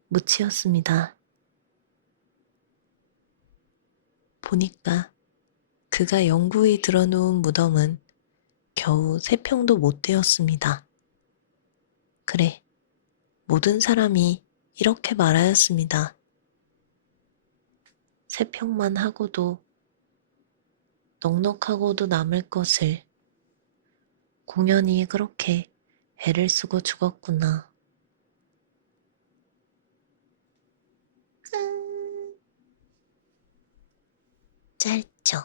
묻히었습니다. 보니까 그가 영구히 들어놓은 무덤은 겨우 3평도 못 되었습니다. 그래, 모든 사람이 이렇게 말하였습니다. 3평만 하고도 넉넉하고도 남을 것을 공연히 그렇게 애를 쓰고 죽었구나. 짧죠?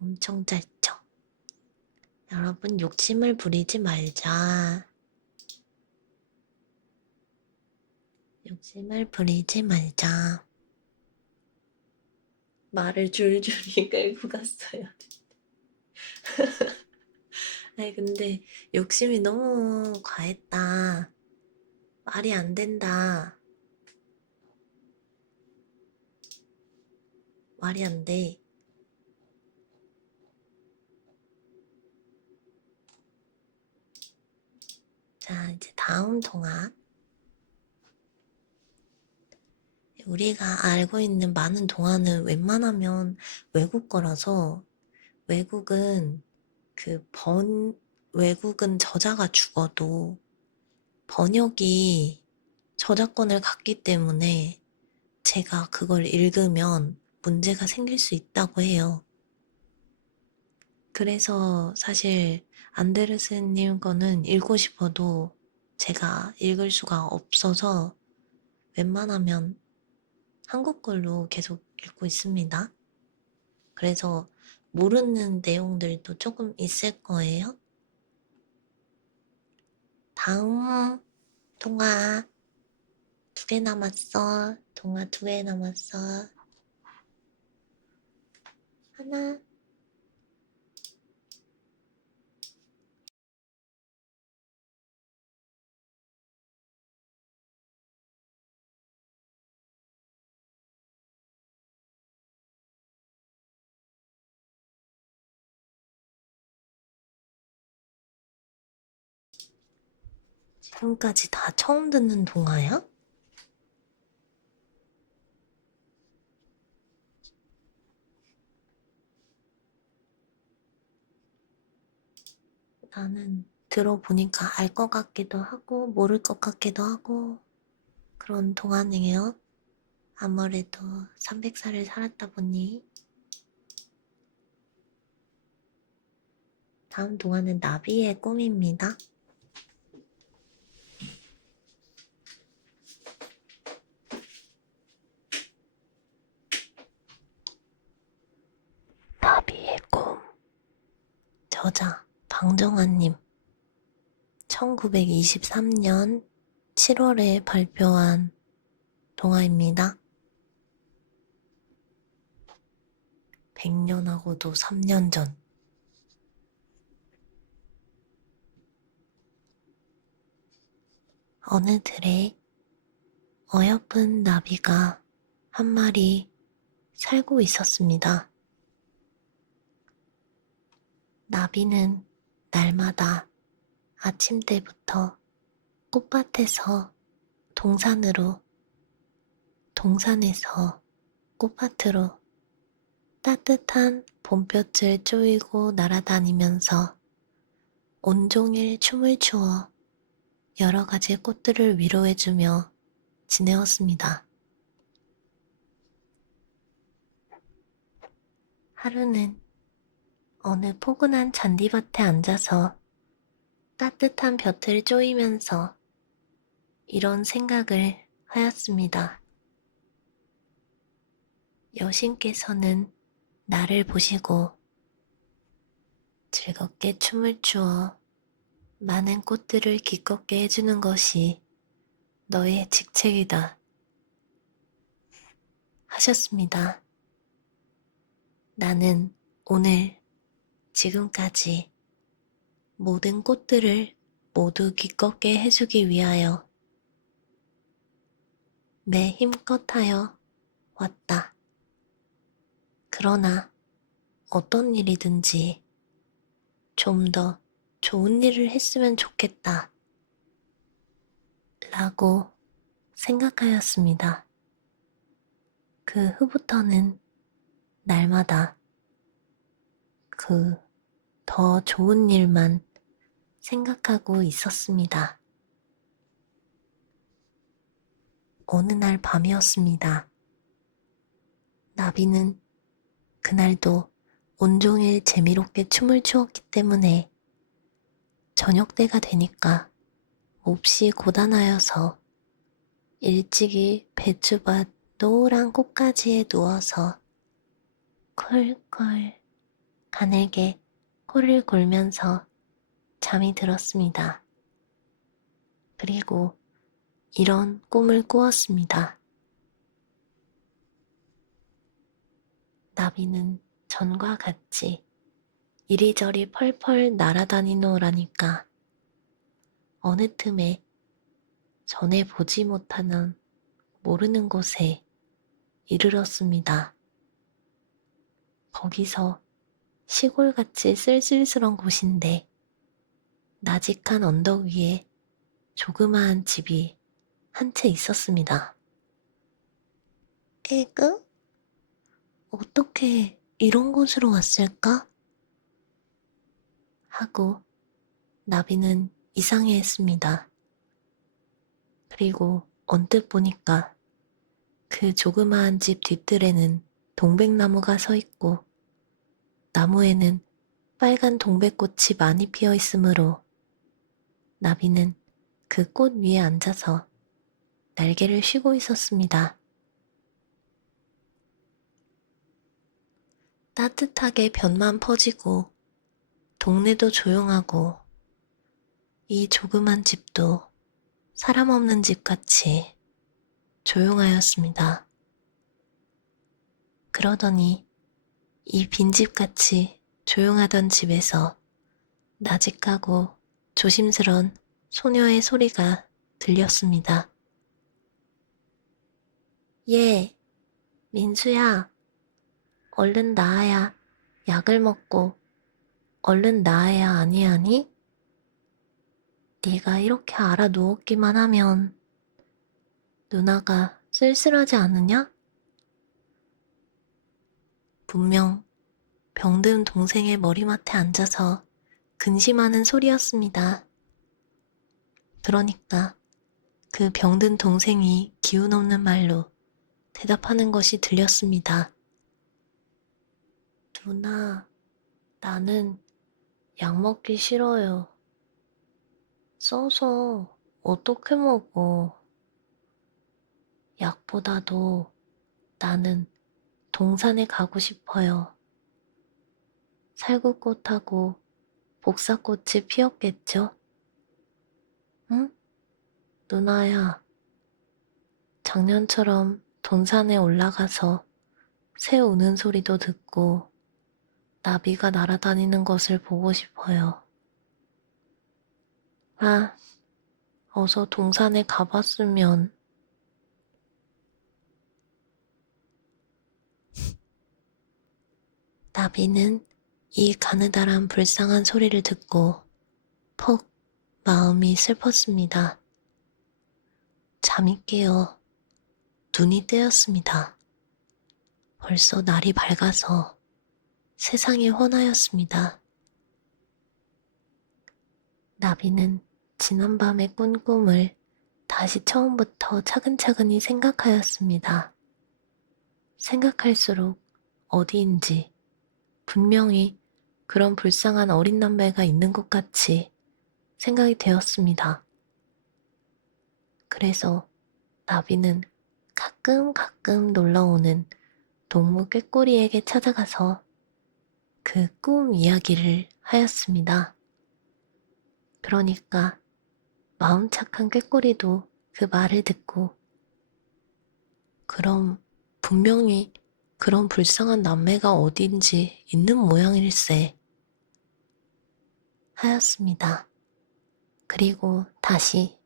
엄청 짧죠? 여러분, 욕심을 부리지 말자. 욕심을 부리지 말자. 말을 줄줄이 끌고 갔어요. 아니, 근데 욕심이 너무 과했다. 말이 안 된다. 말이 안 돼. 자, 이제 다음 동화. 우리가 알고 있는 많은 동화는 웬만하면 외국 거라서 외국은 저자가 죽어도 번역이 저작권을 갖기 때문에 제가 그걸 읽으면 문제가 생길 수 있다고 해요. 그래서 사실 안데르센님 거는 읽고 싶어도 제가 읽을 수가 없어서 웬만하면 한국 걸로 계속 읽고 있습니다. 그래서 모르는 내용들도 조금 있을 거예요. 다음 동화 2개 남았어. 동화 2개 남았어. 하나. 지금까지 다 처음 듣는 동화야? 나는 들어보니까 알 것 같기도 하고 모를 것 같기도 하고 그런 동화네요. 아무래도 300살을 살았다 보니. 다음 동화는 나비의 꿈입니다. 나비의 꿈. 저자 방정환님. 1923년 7월에 발표한 동화입니다. 100년하고도 3년 전. 어느 들에 어여쁜 나비가 한 마리 살고 있었습니다. 나비는 날마다 아침 때부터 꽃밭에서 동산으로, 동산에서 꽃밭으로 따뜻한 봄볕을 쪼이고 날아다니면서 온종일 춤을 추어 여러 가지 꽃들을 위로해주며 지내었습니다. 하루는 어느 포근한 잔디밭에 앉아서 따뜻한 볕을 쪼이면서 이런 생각을 하였습니다. 여신께서는 나를 보시고 즐겁게 춤을 추어 많은 꽃들을 기껍게 해주는 것이 너의 직책이다 하셨습니다. 나는 오늘 지금까지 모든 꽃들을 모두 기껍게 해주기 위하여 매 힘껏 하여 왔다. 그러나 어떤 일이든지 좀 더 좋은 일을 했으면 좋겠다. 라고 생각하였습니다. 그 후부터는 날마다 그 더 좋은 일만 생각하고 있었습니다. 어느 날 밤이었습니다. 나비는 그날도 온종일 재미롭게 춤을 추었기 때문에 저녁 때가 되니까 몹시 고단하여서 일찍이 배추밭 노란 꽃가지에 누워서 콜콜 가늘게 코를 골면서 잠이 들었습니다. 그리고 이런 꿈을 꾸었습니다. 나비는 전과 같이 이리저리 펄펄 날아다니노라니까 어느 틈에 전에 보지 못하는 모르는 곳에 이르렀습니다. 거기서 시골같이 쓸쓸스런 곳인데 나직한 언덕 위에 조그마한 집이 한 채 있었습니다. 에그? 어떻게 이런 곳으로 왔을까? 하고 나비는 이상해했습니다. 그리고 언뜻 보니까 그 조그마한 집 뒤뜰에는 동백나무가 서 있고 나무에는 빨간 동백꽃이 많이 피어 있으므로 나비는 그 꽃 위에 앉아서 날개를 쉬고 있었습니다. 따뜻하게 볕만 퍼지고 동네도 조용하고 이 조그만 집도 사람 없는 집같이 조용하였습니다. 그러더니 이 빈집같이 조용하던 집에서 나직하고 조심스런 소녀의 소리가 들렸습니다. 예, 민수야, 얼른 나아야 약을 먹고 얼른 나아야 아니하니? 네가 이렇게 알아 누웠기만 하면 누나가 쓸쓸하지 않으냐? 분명 병든 동생의 머리맡에 앉아서 근심하는 소리였습니다. 그러니까 그 병든 동생이 기운 없는 말로 대답하는 것이 들렸습니다. 누나, 나는 약 먹기 싫어요. 써서 어떻게 먹어? 약보다도 나는 동산에 가고 싶어요. 살구꽃하고 복사꽃이 피었겠죠? 응? 누나야, 작년처럼 동산에 올라가서 새 우는 소리도 듣고 나비가 날아다니는 것을 보고 싶어요. 아, 어서 동산에 가봤으면. 나비는 이 가느다란 불쌍한 소리를 듣고 퍽 마음이 슬펐습니다. 잠이 깨어 눈이 뜨였습니다. 벌써 날이 밝아서 세상이 환하였습니다. 나비는 지난밤에 꾼 꿈을 다시 처음부터 차근차근히 생각하였습니다. 생각할수록 어디인지 분명히 그런 불쌍한 어린 남매가 있는 것 같이 생각이 되었습니다. 그래서 나비는 가끔 놀러오는 동무 꾀꼬리에게 찾아가서 그 꿈 이야기를 하였습니다. 그러니까 마음 착한 꾀꼬리도 그 말을 듣고 그럼 분명히 그런 불쌍한 남매가 어딘지 있는 모양일세 하였습니다. 그리고 다시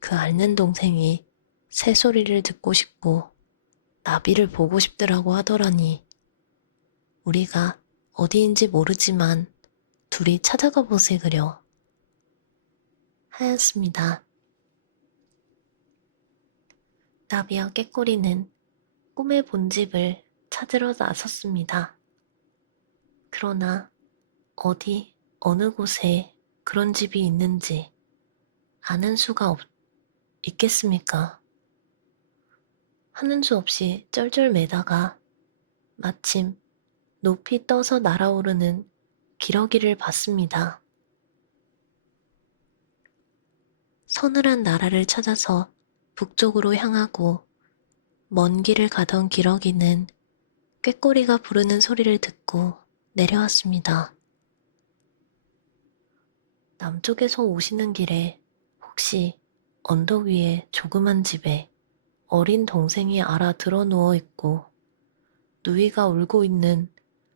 그 앓는 동생이 새소리를 듣고 싶고 나비를 보고 싶더라고 하더라니 우리가 어디인지 모르지만 둘이 찾아가 보세 그려 하였습니다. 나비와 꾀꼬리는 꿈의 본집을 찾으러 나섰습니다. 그러나 어디 어느 곳에 그런 집이 있는지 아는 수가 있겠습니까? 하는 수 없이 쩔쩔매다가 마침 높이 떠서 날아오르는 기러기를 봤습니다. 서늘한 나라를 찾아서 북쪽으로 향하고 먼 길을 가던 기러기는 꾀꼬리가 부르는 소리를 듣고 내려왔습니다. 남쪽에서 오시는 길에 혹시 언덕 위에 조그만 집에 어린 동생이 알아 들어 누워 있고 누이가 울고 있는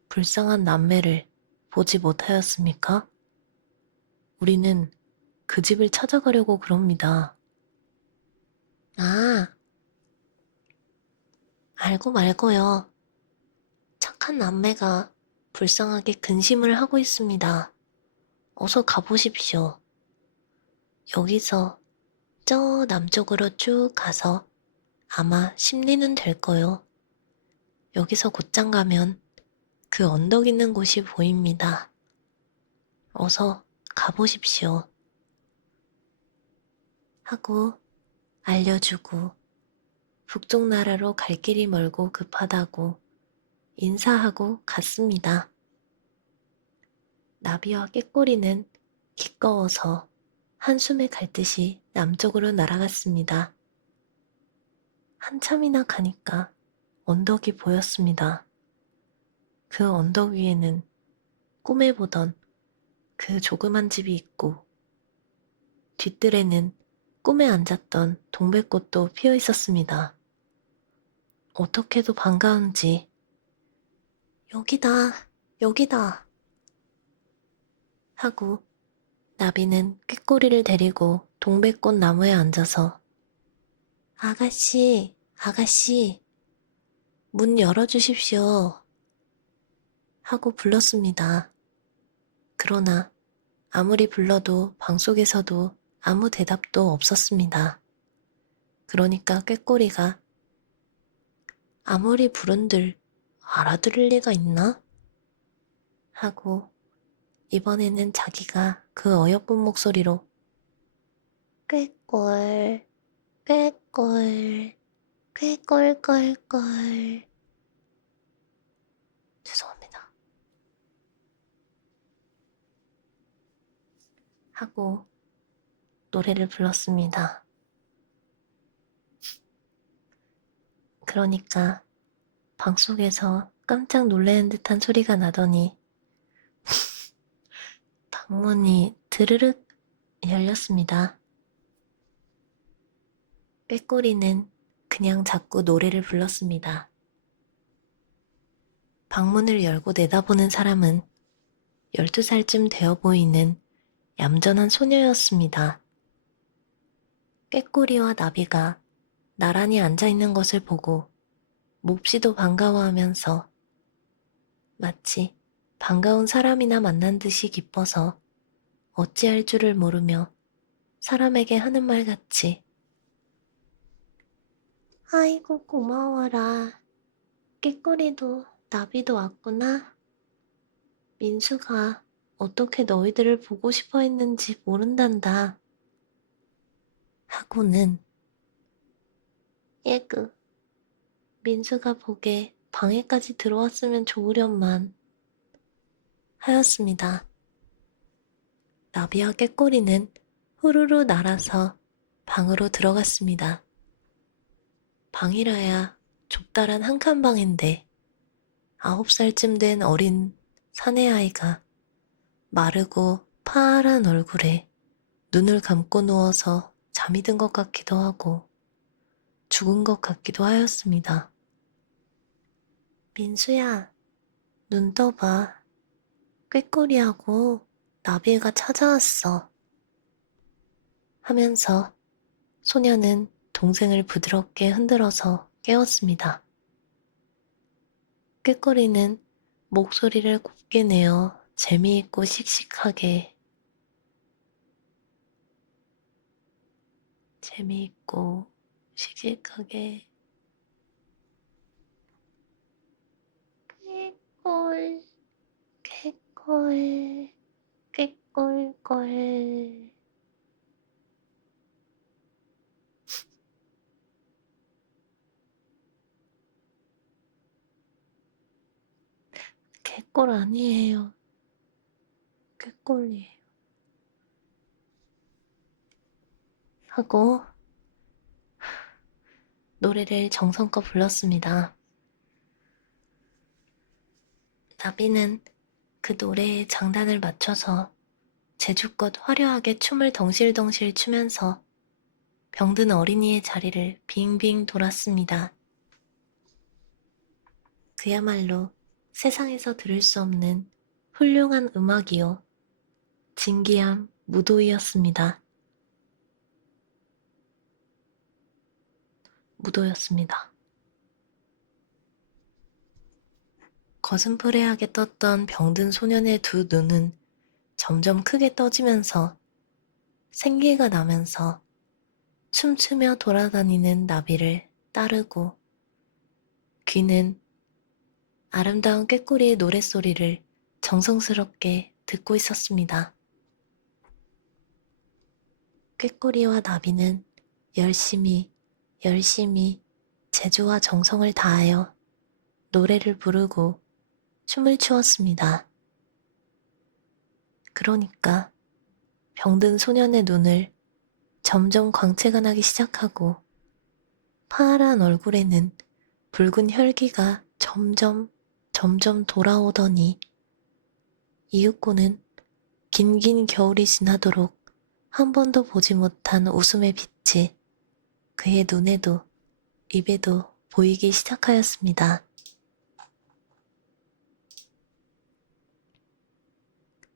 불쌍한 남매를 보지 못하였습니까? 우리는 그 집을 찾아가려고 그럽니다. 아, 알고 말고요. 착한 남매가 불쌍하게 근심을 하고 있습니다. 어서 가보십시오. 여기서 저 남쪽으로 쭉 가서 아마 심리는 될 거요. 여기서 곧장 가면 그 언덕 있는 곳이 보입니다. 어서 가보십시오. 하고 알려주고 북쪽 나라로 갈 길이 멀고 급하다고 인사하고 갔습니다. 나비와 꾀꼬리는 기꺼워서 한숨에 갈 듯이 남쪽으로 날아갔습니다. 한참이나 가니까 언덕이 보였습니다. 그 언덕 위에는 꿈에 보던 그 조그만 집이 있고 뒷뜰에는 꿈에 앉았던 동백꽃도 피어 있었습니다. 어떻게도 반가운지 여기다, 여기다 하고 나비는 꾀꼬리를 데리고 동백꽃 나무에 앉아서 아가씨, 아가씨, 문 열어주십시오 하고 불렀습니다. 그러나 아무리 불러도 방 속에서도 아무 대답도 없었습니다. 그러니까 꾀꼬리가 아무리 부른들 알아들을 리가 있나? 하고 이번에는 자기가 그 어여쁜 목소리로 꾀꼴, 꾀꼴, 꾀꼴꼴꼴 죄송합니다. 하고 노래를 불렀습니다. 그러니까 방속에서 깜짝 놀라는 듯한 소리가 나더니 방문이 드르륵 열렸습니다. 꾀꼬리는 그냥 자꾸 노래를 불렀습니다. 방문을 열고 내다보는 사람은 12살쯤 되어 보이는 얌전한 소녀였습니다. 꾀꼬리와 나비가 나란히 앉아있는 것을 보고 몹시도 반가워하면서 마치 반가운 사람이나 만난 듯이 기뻐서 어찌할 줄을 모르며 사람에게 하는 말 같이 아이고 고마워라. 꾀꼬리도 나비도 왔구나. 민수가 어떻게 너희들을 보고 싶어 했는지 모른단다. 하고는 예그 민수가 보게 방에까지 들어왔으면 좋으련만 하였습니다. 나비와 꾀꼬리는 후루루 날아서 방으로 들어갔습니다. 방이라야 좁다란 한 칸 방인데 9살쯤 된 어린 사내아이가 마르고 파란 얼굴에 눈을 감고 누워서 잠이 든 것 같기도 하고 죽은 것 같기도 하였습니다. 민수야, 눈 떠봐. 꾀꼬리하고 나비가 찾아왔어. 하면서 소녀는 동생을 부드럽게 흔들어서 깨웠습니다. 꾀꼬리는 목소리를 곱게 내어 재미있고 씩씩하게 꾀꼴 꾀꼴 꾀꼴꼴 꾀꼴 아니에요. 꾀꼴이에요. 하고 노래를 정성껏 불렀습니다. 나비는 그 노래에 장단을 맞춰서 제주껏 화려하게 춤을 덩실덩실 추면서 병든 어린이의 자리를 빙빙 돌았습니다. 그야말로 세상에서 들을 수 없는 훌륭한 음악이요. 진기한 무도였습니다. 거슴푸레하게 떴던 병든 소년의 두 눈은 점점 크게 떠지면서 생기가 나면서 춤추며 돌아다니는 나비를 따르고 귀는 아름다운 꾀꼬리의 노랫소리를 정성스럽게 듣고 있었습니다. 꾀꼬리와 나비는 열심히 재주와 정성을 다하여 노래를 부르고 춤을 추었습니다. 그러니까 병든 소년의 눈을 점점 광채가 나기 시작하고 파란 얼굴에는 붉은 혈기가 점점 돌아오더니 이윽고는 긴긴 겨울이 지나도록 한 번도 보지 못한 웃음의 빛이 그의 눈에도 입에도 보이기 시작하였습니다.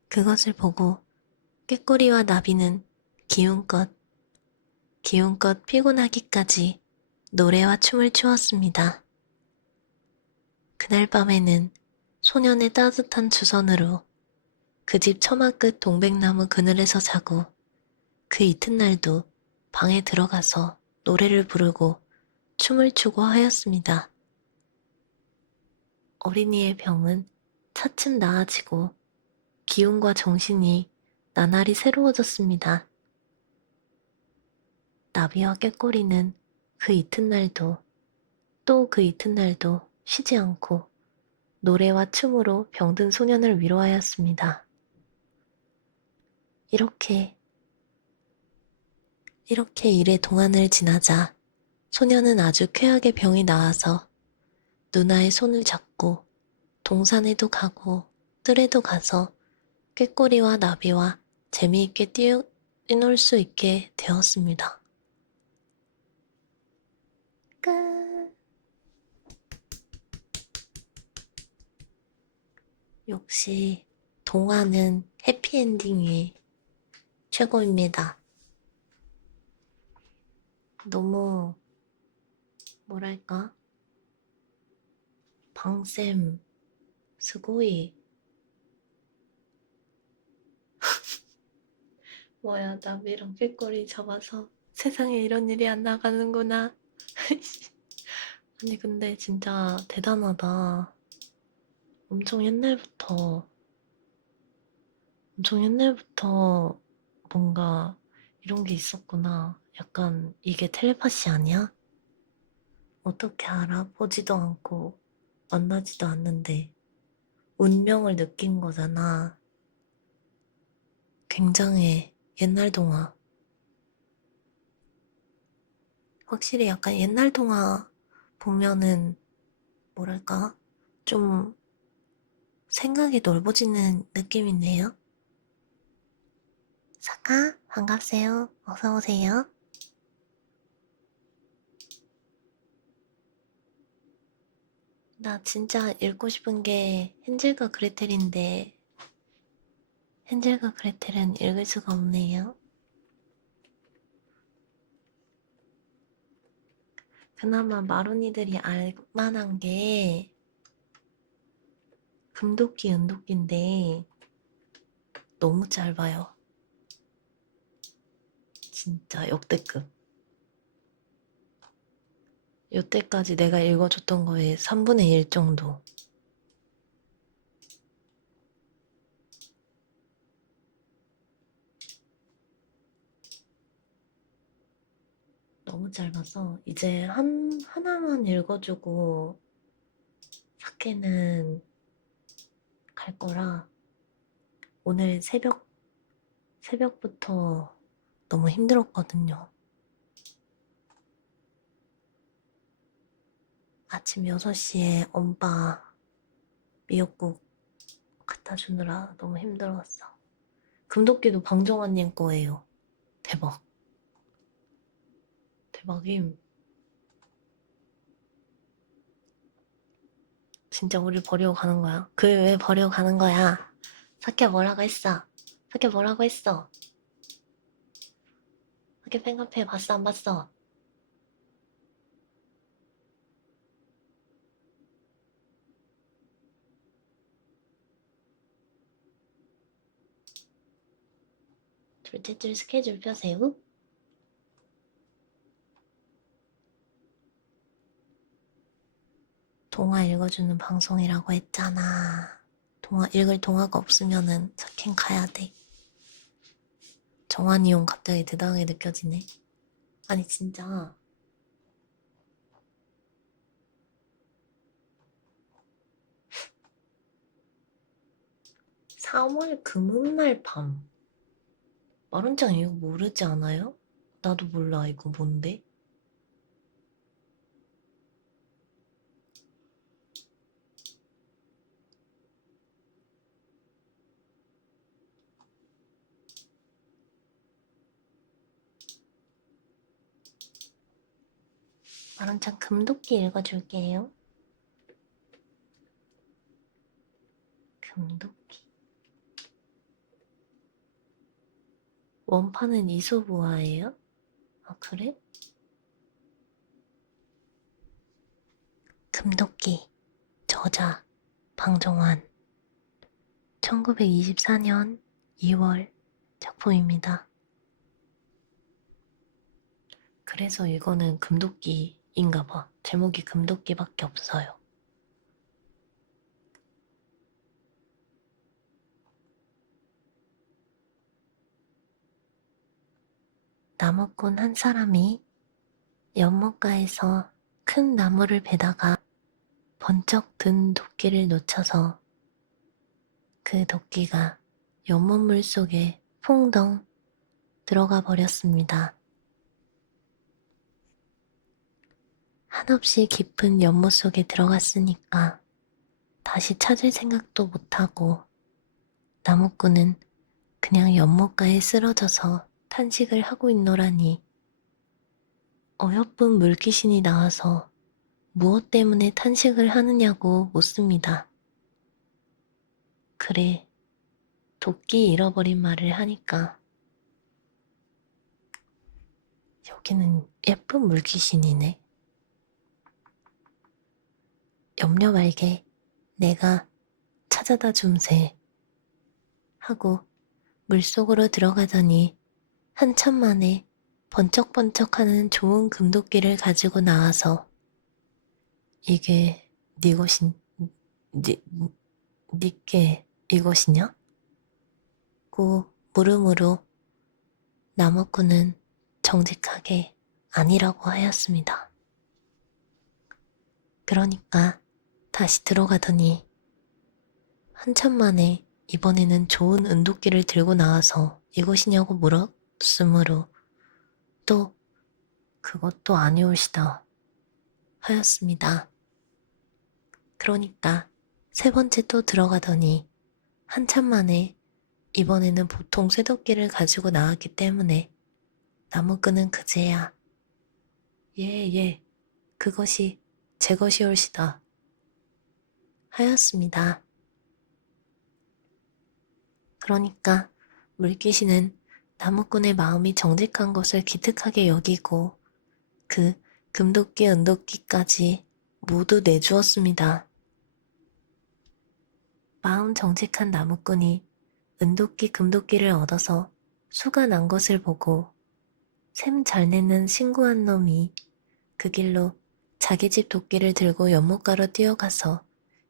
그것을 보고 꾀꼬리와 나비는 기운껏 피곤하기까지 노래와 춤을 추었습니다. 그날 밤에는 소년의 따뜻한 주선으로 그 집 처마 끝 동백나무 그늘에서 자고 그 이튿날도 방에 들어가서 노래를 부르고 춤을 추고 하였습니다. 어린이의 병은 차츰 나아지고 기운과 정신이 나날이 새로워졌습니다. 나비와 꾀꼬리는 그 이튿날도 또 그 이튿날도 쉬지 않고 노래와 춤으로 병든 소년을 위로하였습니다. 이렇게 일의 동안을 지나자 소년은 아주 쾌하게 병이 나아서 누나의 손을 잡고 동산에도 가고 뜰에도 가서 꾀꼬리와 나비와 재미있게 뛰놀 수 있게 되었습니다. 끝. 역시 동화는 해피엔딩이 최고입니다. 너무 뭐랄까? 방쌤 스고이 뭐야 나비랑 꾀꼬리 잡아서 세상에 이런 일이 안 나가는구나. 아니 근데 진짜 대단하다. 엄청 옛날부터 뭔가 이런 게 있었구나. 약간 이게 텔레파시 아니야? 어떻게 알아? 보지도 않고 만나지도 않는데 운명을 느낀 거잖아. 굉장해. 옛날 동화. 확실히 약간 옛날 동화 보면은 뭐랄까? 좀 생각이 넓어지는 느낌이네요. 사카, 반갑세요. 어서오세요. 나 진짜 읽고 싶은 게 헨젤과 그레텔인데 헨젤과 그레텔은 읽을 수가 없네요. 그나마 마로니들이 알만한 게 금도끼, 은도끼인데 너무 짧아요. 진짜 역대급. 여태까지 내가 읽어줬던 거에 3분의 1 정도. 너무 짧아서 이제 하나만 읽어주고 사케는 갈 거라 오늘 새벽부터 너무 힘들었거든요. 아침 6시에 엄마 미역국 갖다 주느라 너무 힘들었어. 금도끼도 방정환님 거예요. 대박. 대박임. 진짜 우리 버리고 가는 거야? 그 왜 버리고 가는 거야? 사케 뭐라고 했어? 사케 뭐라고 했어? 사케 팬카페 봤어 안 봤어? 둘째 줄 스케줄표 세우? 동화 읽어주는 방송이라고 했잖아. 읽을 동화가 없으면은 사케 가야 돼. 정한이 형 갑자기 대단하게 느껴지네. 아니 진짜 3월 금음날 밤. 마른짱 이거 모르지 않아요? 나도 몰라. 이거 뭔데? 마른짱 금도끼 읽어줄게요. 금도끼. 원판은 이소부화예요? 아 그래? 금도끼. 저자 방정환. 1924년 2월 작품입니다. 그래서 이거는 금도끼인가봐. 제목이 금도끼밖에 없어요. 나무꾼 한 사람이 연못가에서 큰 나무를 베다가 번쩍 든 도끼를 놓쳐서 그 도끼가 연못물 속에 풍덩 들어가 버렸습니다. 한없이 깊은 연못 속에 들어갔으니까 다시 찾을 생각도 못하고 나무꾼은 그냥 연못가에 쓰러져서 탄식을 하고 있노라니 어여쁜 물귀신이 나와서 무엇 때문에 탄식을 하느냐고 묻습니다. 그래, 도끼 잃어버린 말을 하니까 여기는 예쁜 물귀신이네. 염려 말게 내가 찾아다 줌세 하고 물속으로 들어가더니 한참 만에 번쩍번쩍하는 좋은 금도끼를 가지고 나와서 이게 니께 이것이냐? 고 물음으로 나무꾼은 정직하게 아니라고 하였습니다. 그러니까 다시 들어가더니 한참 만에 이번에는 좋은 은도끼를 들고 나와서 이것이냐고 물었으므로 또 그것도 아니올시다 하였습니다. 그러니까 세 번째 또 들어가더니 한참 만에 이번에는 보통 쇠도끼를 가지고 나왔기 때문에 나무꾼은 그제야 예, 그것이 제 것이올시다 하였습니다. 그러니까 물귀신은 나무꾼의 마음이 정직한 것을 기특하게 여기고 그 금도끼 은도끼까지 모두 내주었습니다. 마음 정직한 나무꾼이 은도끼 금도끼를 얻어서 수가 난 것을 보고 샘 잘 내는 신구한 놈이 그 길로 자기 집 도끼를 들고 연못가로 뛰어가서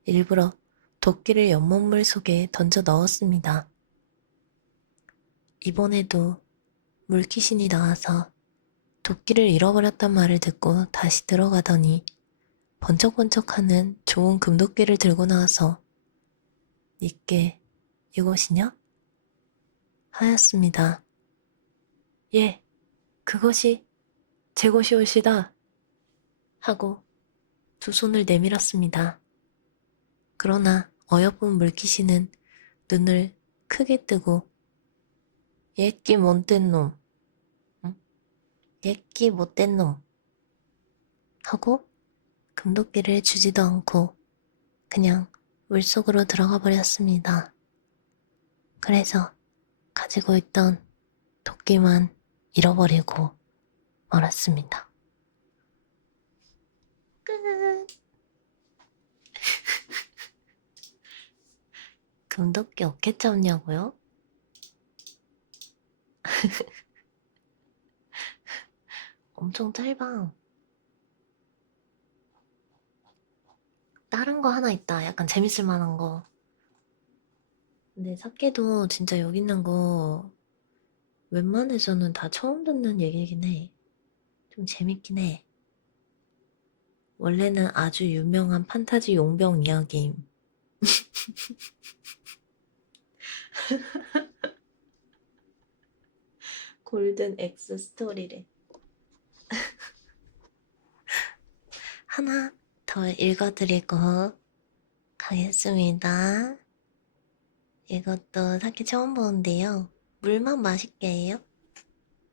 일부러 도끼를 연못물 속에 던져 넣었습니다. 이번에도 물귀신이 나와서 도끼를 잃어버렸단 말을 듣고 다시 들어가더니 번쩍번쩍하는 좋은 금도끼를 들고 나와서 니께 이것이냐? 하였습니다. 예, 그것이 제 것이옵시다. 하고 두 손을 내밀었습니다. 그러나 어여쁜 물귀신은 눈을 크게 뜨고 예끼 못된 놈, 응? 예끼 못된 놈 하고 금도끼를 주지도 않고 그냥 물속으로 들어가 버렸습니다. 그래서 가지고 있던 도끼만 잃어버리고 말았습니다. 끝. 금도끼 어떻게 잡냐고요? 엄청 짧아. 다른 거 하나 있다. 약간 재밌을 만한 거. 근데 사케도 진짜 여기 있는 거 웬만해서는 다 처음 듣는 얘기긴 해. 좀 재밌긴 해. 원래는 아주 유명한 판타지 용병 이야기임. 골든 엑스 스토리래. 하나 더 읽어드리고 가겠습니다. 이것도 사케 처음 보는데요. 물만 맛있게 해요.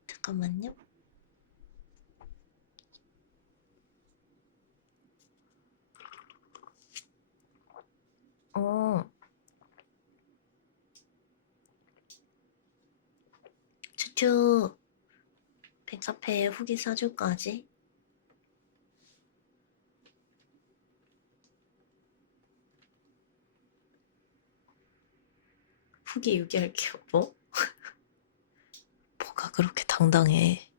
잠깐만요. 어, 추추 팬카페에 후기 써줄 거지? 후기 유기할게요. 뭐? 뭐가 그렇게 당당해?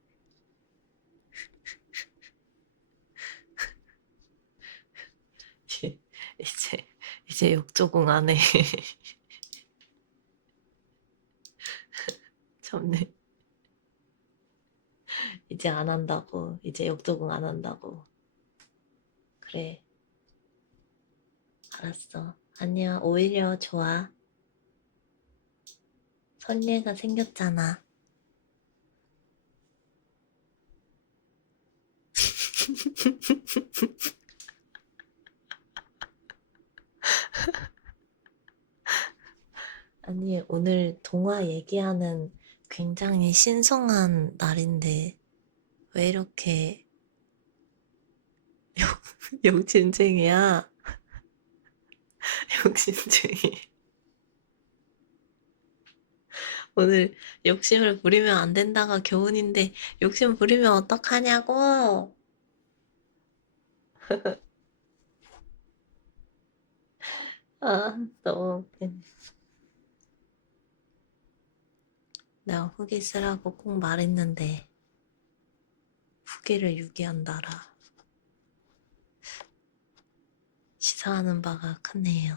이제 이제 역조공 안 해. 참네. 이제 안 한다고. 이제 역조공 안 한다고. 그래. 알았어. 아니야. 오히려 좋아. 선례가 생겼잖아. 아니, 오늘 동화 얘기하는 굉장히 신성한 날인데, 왜 이렇게 욕심쟁이야? 욕심쟁이. 오늘 욕심을 부리면 안 된다가 교훈인데, 욕심 부리면 어떡하냐고! 아, 너무 웃기네. 내가 후기 쓰라고 꼭 말했는데, 후기를 유기한다라. 시사하는 바가 크네요.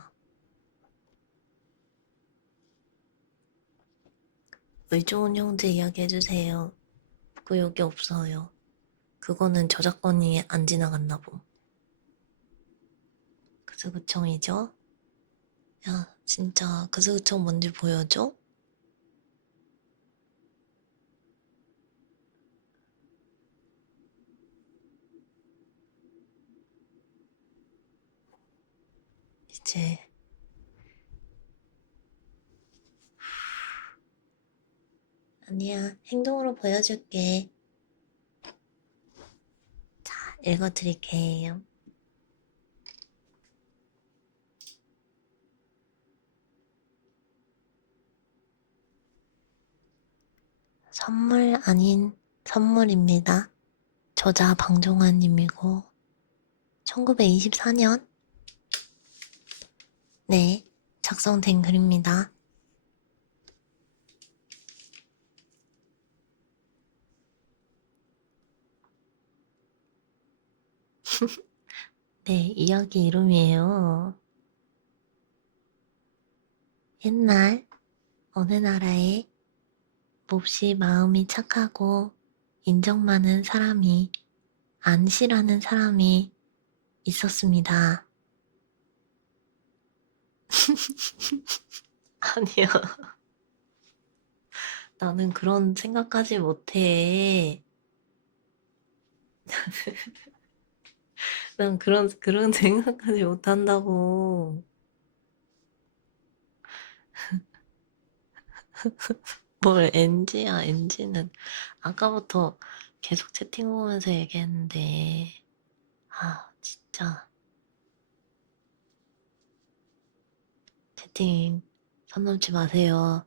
의좋은 형제 이야기 해주세요. 그거 여기 없어요. 그거는 저작권이 안 지나갔나 봄. 그스구청이죠? 야, 진짜 그스구청 뭔지 보여줘? 이제 아니야, 행동으로 보여줄게. 자, 읽어드릴게요. 선물 아닌 선물입니다. 저자 방종환님이고 1924년 네, 작성된 글입니다. 네, 이야기 이름이에요. 옛날 어느 나라에 몹시 마음이 착하고 인정 많은 사람이 안시라는 사람이 있었습니다. 아니야. 나는 그런 생각까지 못해. 난 그런 생각까지 못한다고. 뭘 NG야, NG는. 아까부터 계속 채팅 보면서 얘기했는데. 아, 진짜. 채팅 선 넘지 마세요.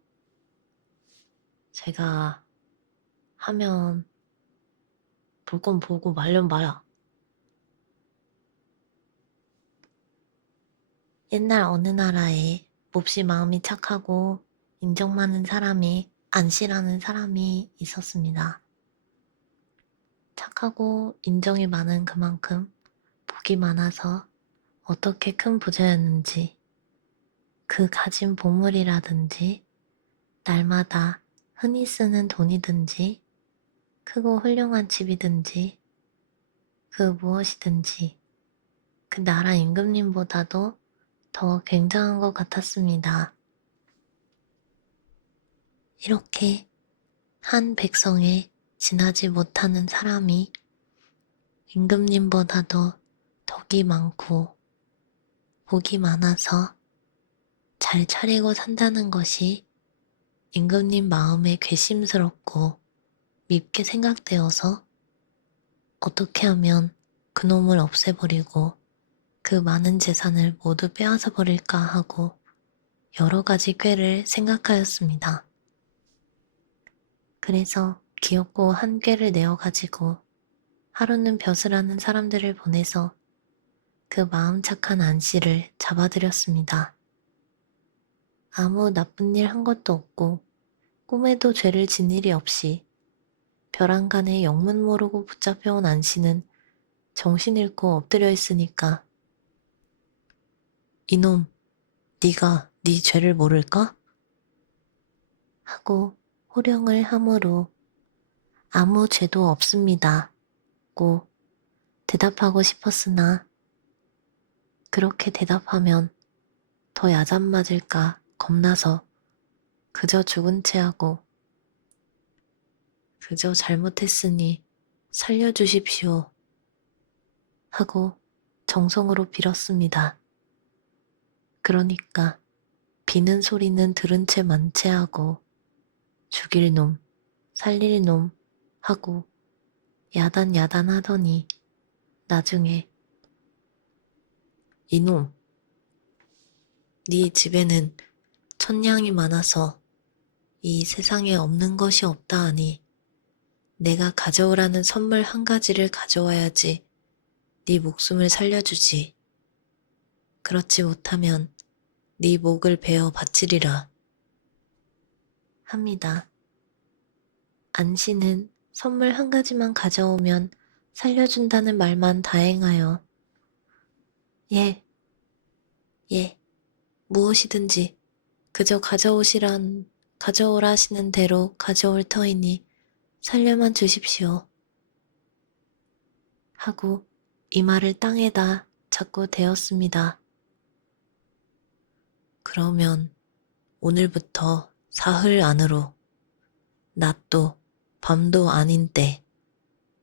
제가 하면 볼 건 보고 말면 말아. 옛날 어느 나라에 몹시 마음이 착하고 인정 많은 사람이 안씨라는 사람이 있었습니다. 착하고 인정이 많은 그만큼 복이 많아서 어떻게 큰 부자였는지 그 가진 보물이라든지 날마다 흔히 쓰는 돈이든지 크고 훌륭한 집이든지 그 무엇이든지 그 나라 임금님보다도 더 굉장한 것 같았습니다. 이렇게 한 백성에 지나지 못하는 사람이 임금님보다도 덕이 많고 복이 많아서 잘 차리고 산다는 것이 임금님 마음에 괘씸스럽고 밉게 생각되어서 어떻게 하면 그놈을 없애버리고 그 많은 재산을 모두 빼앗아 버릴까 하고 여러 가지 꾀를 생각하였습니다. 그래서 기어코 한 꾀를 내어가지고 하루는 벼슬하는 사람들을 보내서 그 마음 착한 안씨를 잡아들였습니다. 아무 나쁜 일 한 것도 없고 꿈에도 죄를 진 일이 없이 벼랑간에 영문 모르고 붙잡혀온 안씨는 정신 잃고 엎드려 있으니까 이놈, 네가 네 죄를 모를까? 하고 호령을 하므로 아무 죄도 없습니다. 고 대답하고 싶었으나 그렇게 대답하면 더 야단 맞을까 겁나서 그저 죽은 채 하고 그저 잘못했으니 살려주십시오 하고 정성으로 빌었습니다. 그러니까 비는 소리는 들은 채 만체하고 죽일 놈, 살릴 놈 하고 야단 하더니 나중에 이놈, 네 집에는 천냥이 많아서 이 세상에 없는 것이 없다 하니 내가 가져오라는 선물 한 가지를 가져와야지 네 목숨을 살려주지. 그렇지 못하면 네 목을 베어 바치리라 합니다. 안씨는 선물 한 가지만 가져오면 살려준다는 말만 다행하여 예, 예, 무엇이든지 그저 가져오라시는 대로 가져올 터이니 살려만 주십시오. 하고 이 말을 땅에다 자꾸 대었습니다. 그러면 오늘부터 사흘 안으로 낮도 밤도 아닌 때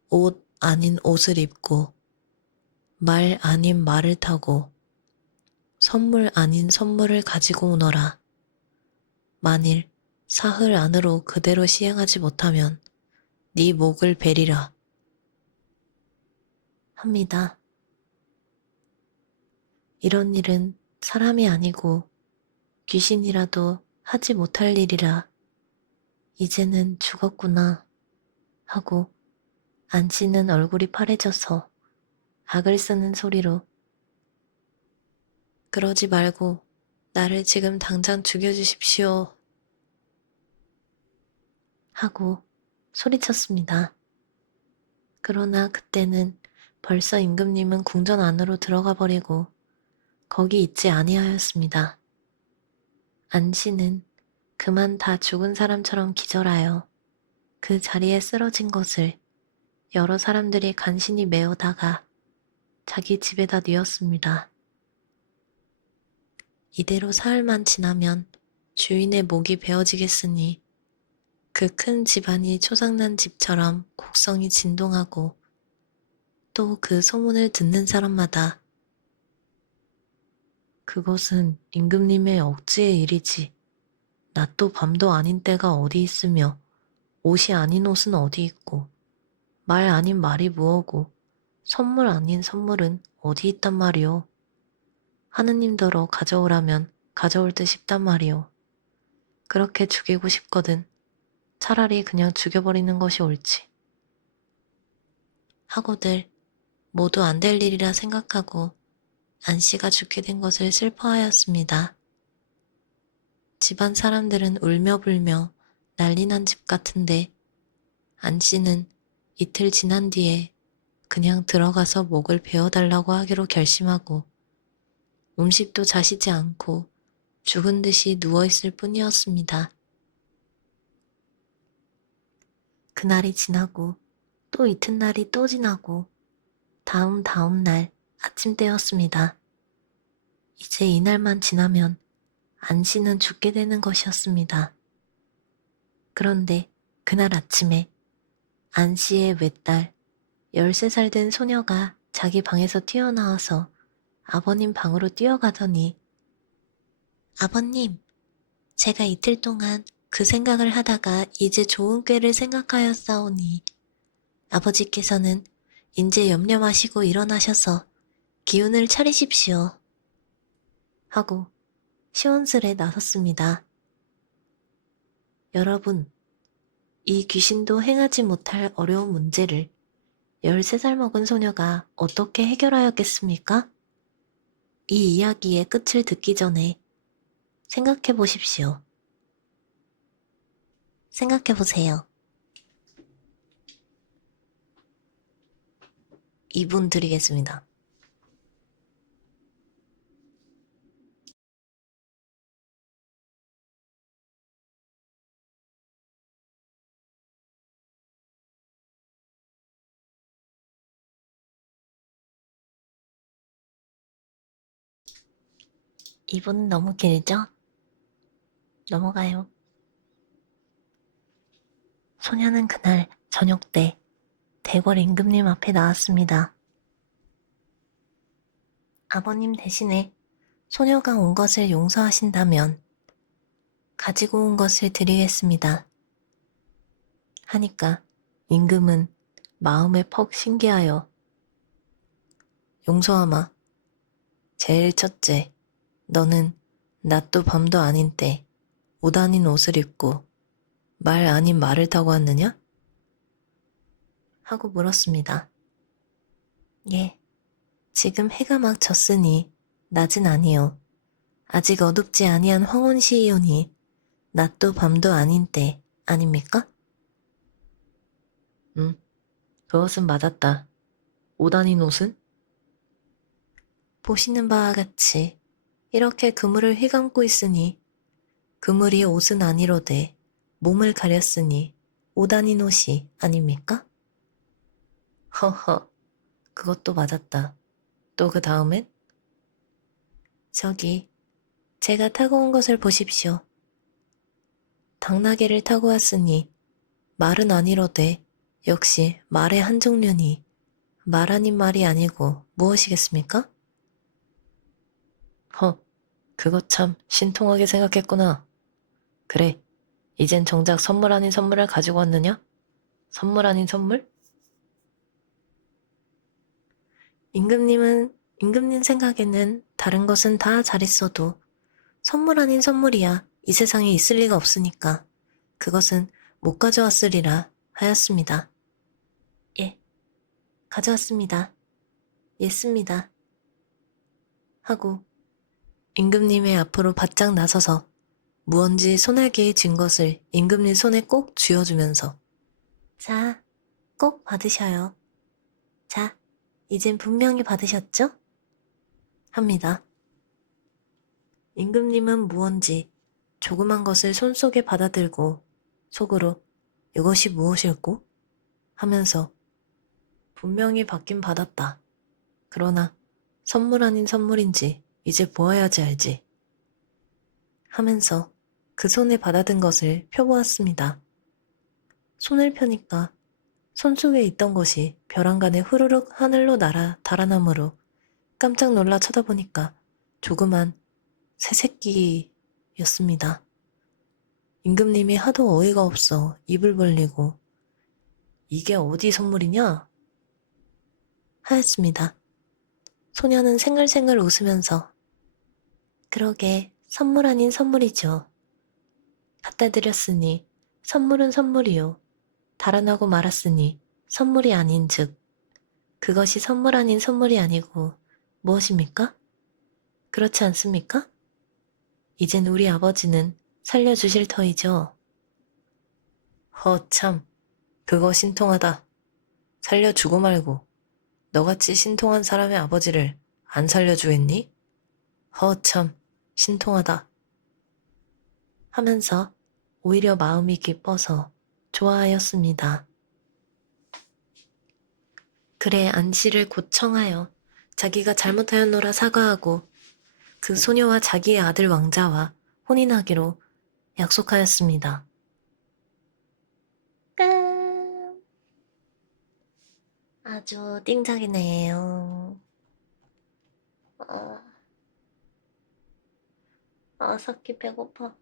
옷 아닌 옷을 입고 말 아닌 말을 타고 선물 아닌 선물을 가지고 오너라. 만일 사흘 안으로 그대로 시행하지 못하면 네 목을 베리라 합니다. 이런 일은 사람이 아니고 귀신이라도 하지 못할 일이라 이제는 죽었구나 하고 안 씨는 얼굴이 파래져서 악을 쓰는 소리로 그러지 말고 나를 지금 당장 죽여주십시오 하고 소리쳤습니다. 그러나 그때는 벌써 임금님은 궁전 안으로 들어가 버리고 거기 있지 아니하였습니다. 안 씨는 그만 다 죽은 사람처럼 기절하여 그 자리에 쓰러진 것을 여러 사람들이 간신히 메어다가 자기 집에다 뉘었습니다. 이대로 사흘만 지나면 주인의 목이 베어지겠으니 그 큰 집안이 초상난 집처럼 곡성이 진동하고 또 그 소문을 듣는 사람마다 그것은 임금님의 억지의 일이지 낮도 밤도 아닌 때가 어디 있으며 옷이 아닌 옷은 어디 있고 말 아닌 말이 무엇고 선물 아닌 선물은 어디 있단 말이오. 하느님더러 가져오라면 가져올 듯 싶단 말이오. 그렇게 죽이고 싶거든 차라리 그냥 죽여버리는 것이 옳지. 하고들 모두 안 될 일이라 생각하고 안 씨가 죽게 된 것을 슬퍼하였습니다. 집안 사람들은 울며 불며 난리난 집 같은데 안 씨는 이틀 지난 뒤에 그냥 들어가서 목을 베어달라고 하기로 결심하고 음식도 자시지 않고 죽은 듯이 누워있을 뿐이었습니다. 그날이 지나고 또 이튿날이 또 지나고 다음 날 아침 때였습니다. 이제 이날만 지나면 안 씨는 죽게 되는 것이었습니다. 그런데 그날 아침에 안 씨의 외딸 13살 된 소녀가 자기 방에서 튀어나와서 아버님 방으로 뛰어가더니 아버님, 제가 이틀 동안 그 생각을 하다가 이제 좋은 꾀를 생각하였사오니 아버지께서는 인제 염려 마시고 일어나셔서 기운을 차리십시오. 하고 시온슬에 나섰습니다. 여러분, 이 귀신도 행하지 못할 어려운 문제를 13살 먹은 소녀가 어떻게 해결하였겠습니까? 이 이야기의 끝을 듣기 전에 생각해 보십시오. 생각해 보세요. 2분 드리겠습니다. 이분 너무 길죠? 넘어가요. 소녀는 그날 저녁 때 대궐 임금님 앞에 나왔습니다. 아버님 대신에 소녀가 온 것을 용서하신다면 가지고 온 것을 드리겠습니다. 하니까 임금은 마음에 퍽 신기하여 용서하마. 제일 첫째, 너는 낮도 밤도 아닌 때 옷 아닌 옷을 입고 말 아닌 말을 타고 왔느냐? 하고 물었습니다. 예, 지금 해가 막 졌으니 낮은 아니요. 아직 어둡지 아니한 황혼시이오니 낮도 밤도 아닌 때 아닙니까? 그것은 맞았다. 옷 아닌 옷은? 보시는 바와 같이 이렇게 그물을 휘감고 있으니 그물이 옷은 아니로되 몸을 가렸으니 옷 아닌 옷이 아닙니까? 허허, 그것도 맞았다. 또 그 다음엔? 저기, 제가 타고 온 것을 보십시오. 당나귀를 타고 왔으니 말은 아니로되 역시 말의 한 종류니 말 아닌 말이 아니고 무엇이겠습니까? 그거 참 신통하게 생각했구나. 그래, 이젠 정작 선물 아닌 선물을 가지고 왔느냐? 선물 아닌 선물? 임금님 생각에는 다른 것은 다 잘 있어도 선물 아닌 선물이야 이 세상에 있을 리가 없으니까 그것은 못 가져왔으리라 하였습니다. 예, 가져왔습니다. 예습니다. 하고 임금님의 앞으로 바짝 나서서 무언지 소나기에 쥔 것을 임금님 손에 꼭 쥐어주면서 자, 꼭 받으셔요. 자, 이젠 분명히 받으셨죠? 합니다. 임금님은 무언지 조그만 것을 손속에 받아들고 속으로 이것이 무엇일꼬? 하면서 분명히 받긴 받았다. 그러나 선물 아닌 선물인지 이제 보아야지 알지. 하면서 그 손에 받아든 것을 펴보았습니다. 손을 펴니까 손 속에 있던 것이 벼랑간에 후루룩 하늘로 날아 달아나므로 깜짝 놀라 쳐다보니까 조그만 새새끼였습니다. 임금님이 하도 어이가 없어 입을 벌리고 이게 어디 선물이냐? 하였습니다. 소녀는 생글생글 웃으면서 그러게 선물 아닌 선물이죠. 갖다 드렸으니 선물은 선물이요. 달아나고 말았으니 선물이 아닌즉 그것이 선물 아닌 선물이 아니고 무엇입니까? 그렇지 않습니까? 이젠 우리 아버지는 살려주실 터이죠. 허참, 그거 신통하다. 살려주고 말고 너같이 신통한 사람의 아버지를 안 살려주겠니? 허참, 신통하다. 하면서 오히려 마음이 기뻐서 좋아하였습니다. 그래 안씨를 곧 청하여 자기가 잘못하였노라 사과하고 그 소녀와 자기의 아들 왕자와 혼인하기로 약속하였습니다. 끝! 아주 띵작이네요. 사키 배고파.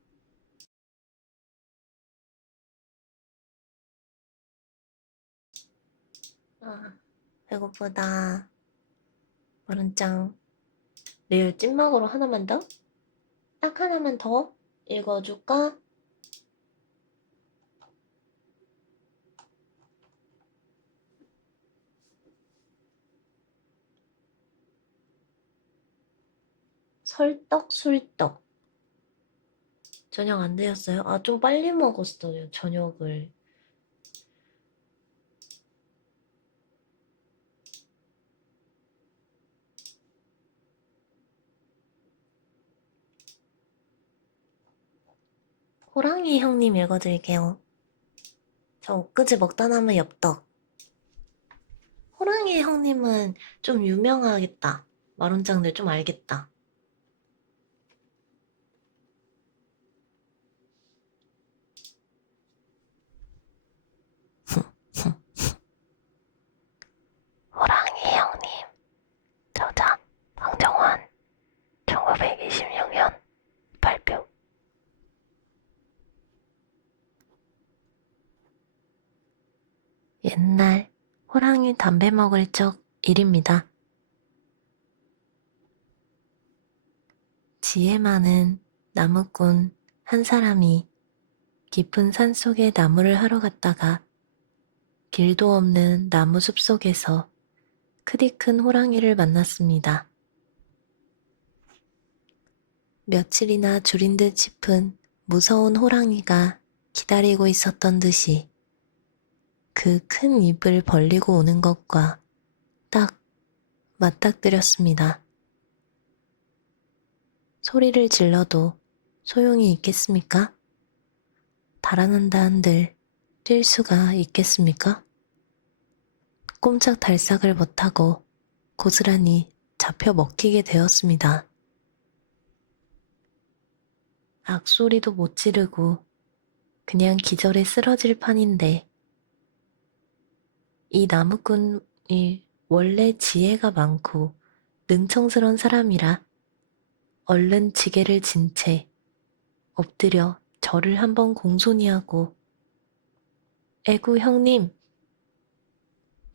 배고프다. 마른짱. 내일 찐막으로 하나만 더? 딱 하나만 더 읽어줄까? 설떡, 술떡. 저녁 안 되었어요? 좀 빨리 먹었어요, 저녁을. 호랑이 형님 읽어드릴게요. 저 엊그제 먹다 남은 엽떡. 호랑이 형님은 좀 유명하겠다. 마론짱들 좀 알겠다. 호랑이 형님. 저자 황정환 1926년 발표. 옛날 호랑이 담배 먹을 적 일입니다. 지혜 많은 나무꾼 한 사람이 깊은 산속에 나무를 하러 갔다가 길도 없는 나무 숲속에서 크디 큰 호랑이를 만났습니다. 며칠이나 줄인 듯 싶은 무서운 호랑이가 기다리고 있었던 듯이 그 큰 입을 벌리고 오는 것과 딱 맞닥뜨렸습니다. 소리를 질러도 소용이 있겠습니까? 달아난다 한들 뛸 수가 있겠습니까? 꼼짝 달싹을 못하고 고스란히 잡혀 먹히게 되었습니다. 악소리도 못 지르고 그냥 기절에 쓰러질 판인데 이 나무꾼이 원래 지혜가 많고 능청스런 사람이라 얼른 지게를 진 채 엎드려 절을 한번 공손히하고 애구 형님,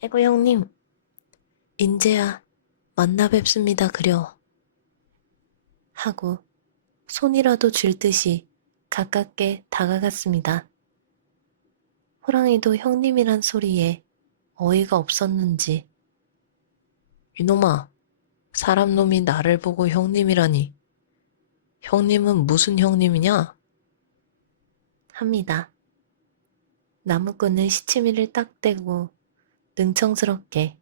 애구 형님, 인제야 만나 뵙습니다 그려 하고 손이라도 쥘 듯이 가깝게 다가갔습니다. 호랑이도 형님이란 소리에 어이가 없었는지 이놈아, 사람 놈이 나를 보고 형님이라니. 형님은 무슨 형님이냐? 합니다. 나무꾼은 시치미를 딱 대고 능청스럽게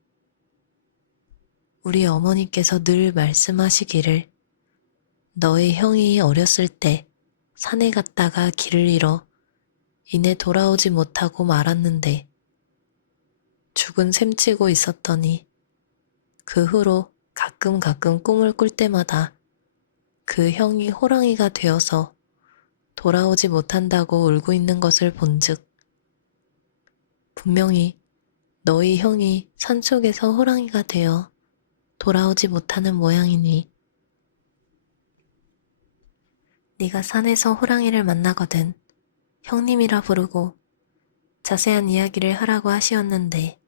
우리 어머니께서 늘 말씀하시기를 너의 형이 어렸을 때 산에 갔다가 길을 잃어 이내 돌아오지 못하고 말았는데 죽은 셈치고 있었더니 그 후로 가끔 꿈을 꿀 때마다 그 형이 호랑이가 되어서 돌아오지 못한다고 울고 있는 것을 본즉 분명히 너희 형이 산속에서 호랑이가 되어 돌아오지 못하는 모양이니 네가 산에서 호랑이를 만나거든 형님이라 부르고 자세한 이야기를 하라고 하시었는데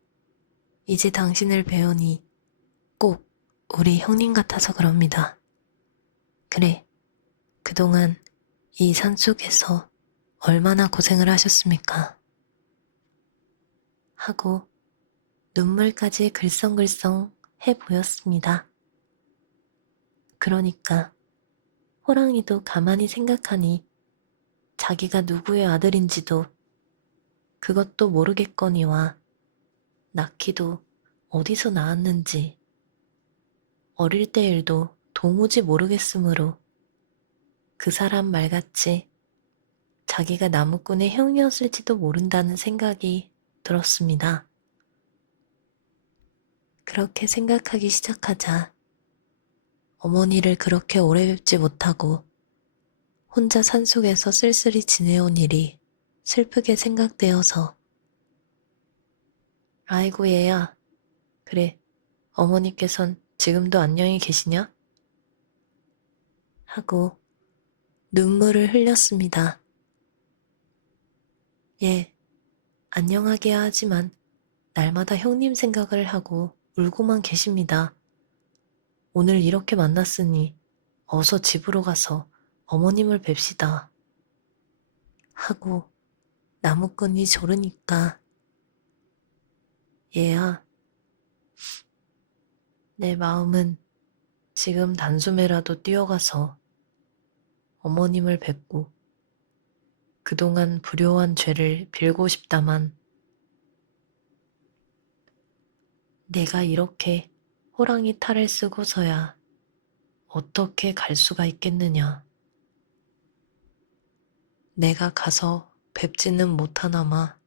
이제 당신을 배우니 꼭 우리 형님 같아서 그럽니다. 그래, 그동안 이 산속에서 얼마나 고생을 하셨습니까? 하고 눈물까지 글썽글썽 해 보였습니다. 그러니까 호랑이도 가만히 생각하니 자기가 누구의 아들인지도 그것도 모르겠거니와 낳기도 어디서 낳았는지 어릴 때 일도 도무지 모르겠으므로 그 사람 말같이 자기가 나무꾼의 형이었을지도 모른다는 생각이 들었습니다. 그렇게 생각하기 시작하자 어머니를 그렇게 오래 뵙지 못하고 혼자 산속에서 쓸쓸히 지내온 일이 슬프게 생각되어서 아이고 얘야, 그래, 어머니께선 지금도 안녕히 계시냐? 하고 눈물을 흘렸습니다. 예, 안녕하게야 하지만 날마다 형님 생각을 하고 울고만 계십니다. 오늘 이렇게 만났으니 어서 집으로 가서 어머님을 뵙시다. 하고 나무꾼이 조르니까 얘야, 내 마음은 지금 단숨에라도 뛰어가서 어머님을 뵙고 그동안 불효한 죄를 빌고 싶다만 내가 이렇게 호랑이 탈을 쓰고서야 어떻게 갈 수가 있겠느냐. 내가 가서 뵙지는 못하나마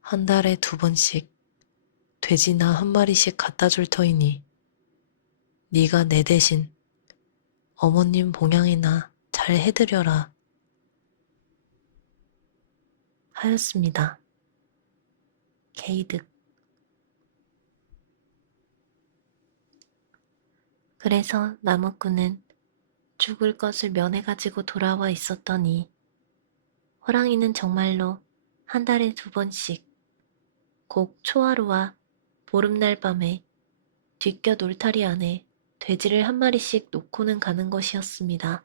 한 달에 2번씩 돼지나 1마리씩 갖다 줄 터이니 네가 내 대신 어머님 봉양이나 잘 해드려라 하였습니다. 게이득. 그래서 나무꾼은 죽을 것을 면해가지고 돌아와 있었더니 호랑이는 정말로 한 달에 2번씩 곡 초하루와 보름날 밤에 뒷곁 울타리 안에 돼지를 1마리씩 놓고는 가는 것이었습니다.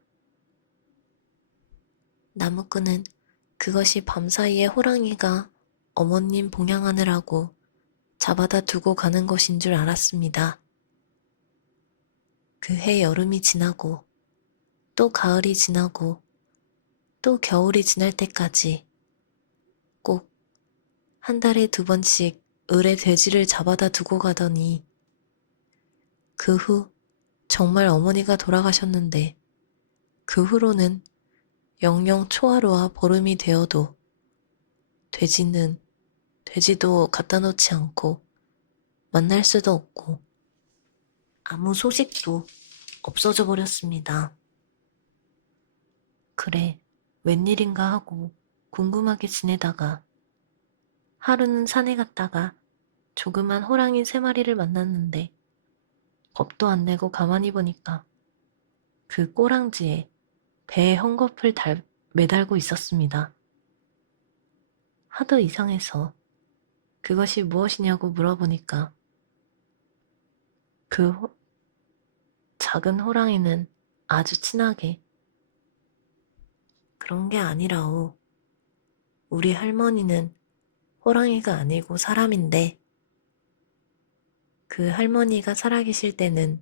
나무꾼은 그것이 밤사이에 호랑이가 어머님 봉양하느라고 잡아다 두고 가는 것인 줄 알았습니다. 그 해 여름이 지나고 또 가을이 지나고 또 겨울이 지날 때까지 꼭 한 달에 2번씩 을에 돼지를 잡아다 두고 가더니 그 후 정말 어머니가 돌아가셨는데 그 후로는 영영 초하루와 보름이 되어도 돼지도 갖다 놓지 않고 만날 수도 없고 아무 소식도 없어져 버렸습니다. 그래, 웬일인가 하고 궁금하게 지내다가 하루는 산에 갔다가 조그만 호랑이 3마리를 만났는데 겁도 안 내고 가만히 보니까 그 꼬랑지에 배에 헝겊을 매달고 있었습니다. 하도 이상해서 그것이 무엇이냐고 물어보니까 그 작은 호랑이는 아주 친하게 그런 게 아니라오. 우리 할머니는 호랑이가 아니고 사람인데 그 할머니가 살아계실 때는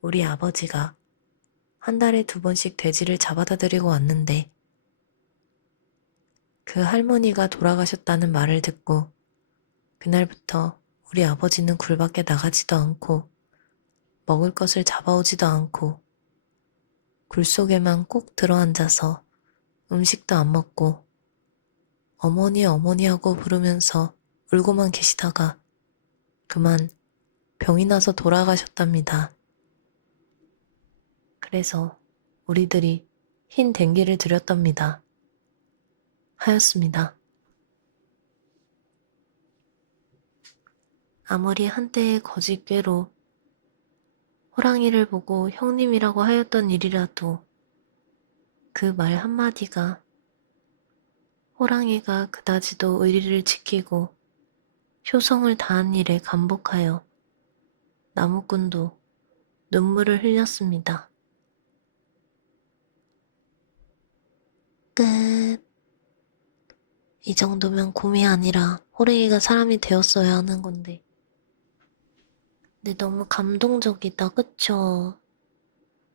우리 아버지가 한 달에 2번씩 돼지를 잡아다 드리고 왔는데 그 할머니가 돌아가셨다는 말을 듣고 그날부터 우리 아버지는 굴밖에 나가지도 않고 먹을 것을 잡아오지도 않고 굴 속에만 꼭 들어앉아서 음식도 안 먹고 어머니 어머니 하고 부르면서 울고만 계시다가 그만 병이 나서 돌아가셨답니다. 그래서 우리들이 흰 댕기를 드렸답니다. 하였습니다. 아무리 한때의 거짓괴로 호랑이를 보고 형님이라고 하였던 일이라도 그 말 한마디가 호랑이가 그다지도 의리를 지키고 효성을 다한 일에 감복하여 나무꾼도 눈물을 흘렸습니다. 끝. 이 정도면 곰이 아니라 호랭이가 사람이 되었어야 하는 건데. 근데 너무 감동적이다, 그쵸?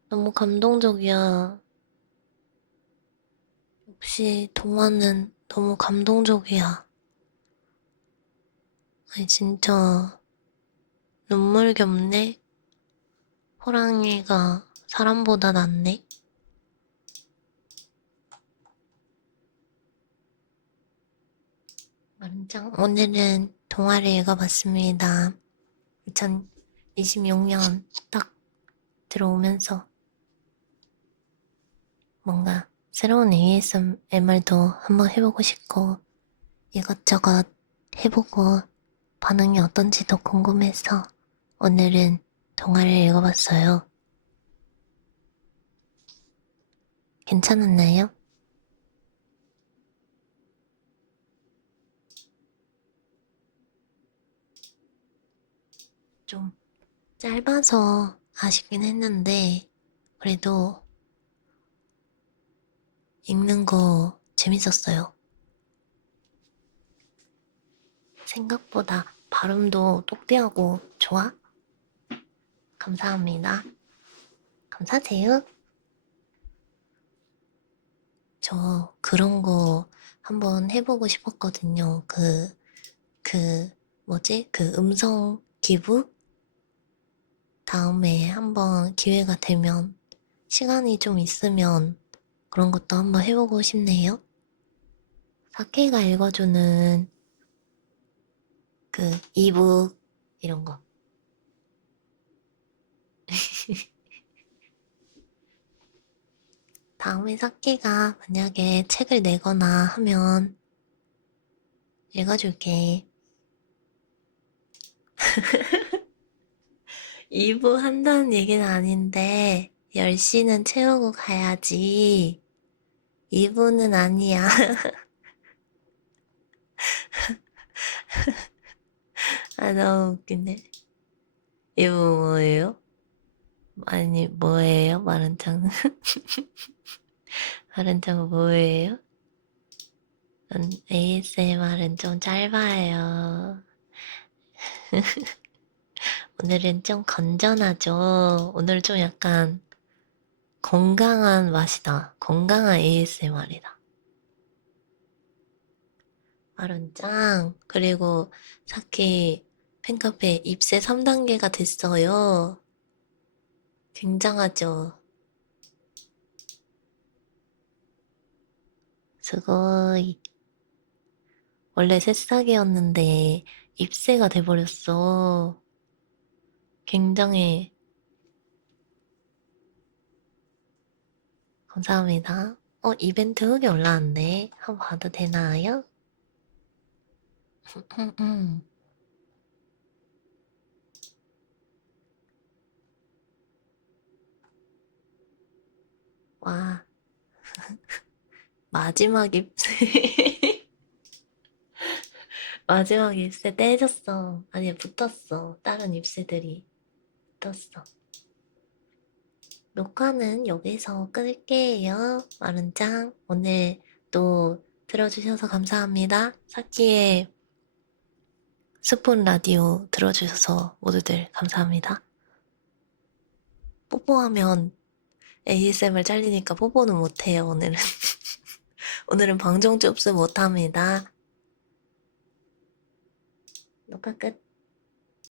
너무 감동적이야. 역시 동화는 너무 감동적이야. 아니, 진짜 눈물겹네? 호랑이가 사람보다 낫네? 만장, 오늘은 동화를 읽어봤습니다. 2026년 딱 들어오면서 뭔가 새로운 ASMR도 한번 해보고 싶고 이것저것 해보고 반응이 어떤지도 궁금해서 오늘은 동화를 읽어봤어요. 괜찮았나요? 좀 짧아서 아쉽긴 했는데 그래도 읽는 거 재밌었어요. 생각보다 발음도 똑띠하고 좋아? 감사합니다. 감사세요. 저 그런 거 한번 해보고 싶었거든요. 뭐지? 그 음성 기부? 다음에 한번 기회가 되면, 시간이 좀 있으면 그런 것도 한번 해보고 싶네요. 사케가 읽어주는 그 이북, 이런 거. 다음에 사케가 만약에 책을 내거나 하면 읽어줄게. 2부 한다는 얘기는 아닌데 10시는 채우고 가야지. 2부는 아니야. 아, 너무 웃기네. 2부 뭐예요? 아니, 뭐예요? 마른창. 마른창 뭐예요? ASMR은 좀 짧아요. 오늘은 좀 건전하죠? 오늘 좀 약간 건강한 맛이다. 건강한 ASMR이다. 마른짱. 그리고 사키 팬카페 입세 3단계가 됐어요. 굉장하죠? 스고이. 원래 새싹이었는데 입새가 돼버렸어. 굉장해. 감사합니다. 이벤트 후기 올라왔네. 한번 봐도 되나요? 와, 마지막 ip새. 마지막 ip새 떼졌어. 아니, 붙었어. 다른 ip새들이 붙었어. 녹화는 여기서 끌게요. 마른짱. 오늘 또 들어주셔서 감사합니다. 사키의 스폰 라디오 들어주셔서 모두들 감사합니다. 뽀뽀하면 ASMR 잘리니까 뽀뽀는 못해요, 오늘은. 오늘은 방정 줍스 못합니다. 녹화 끝.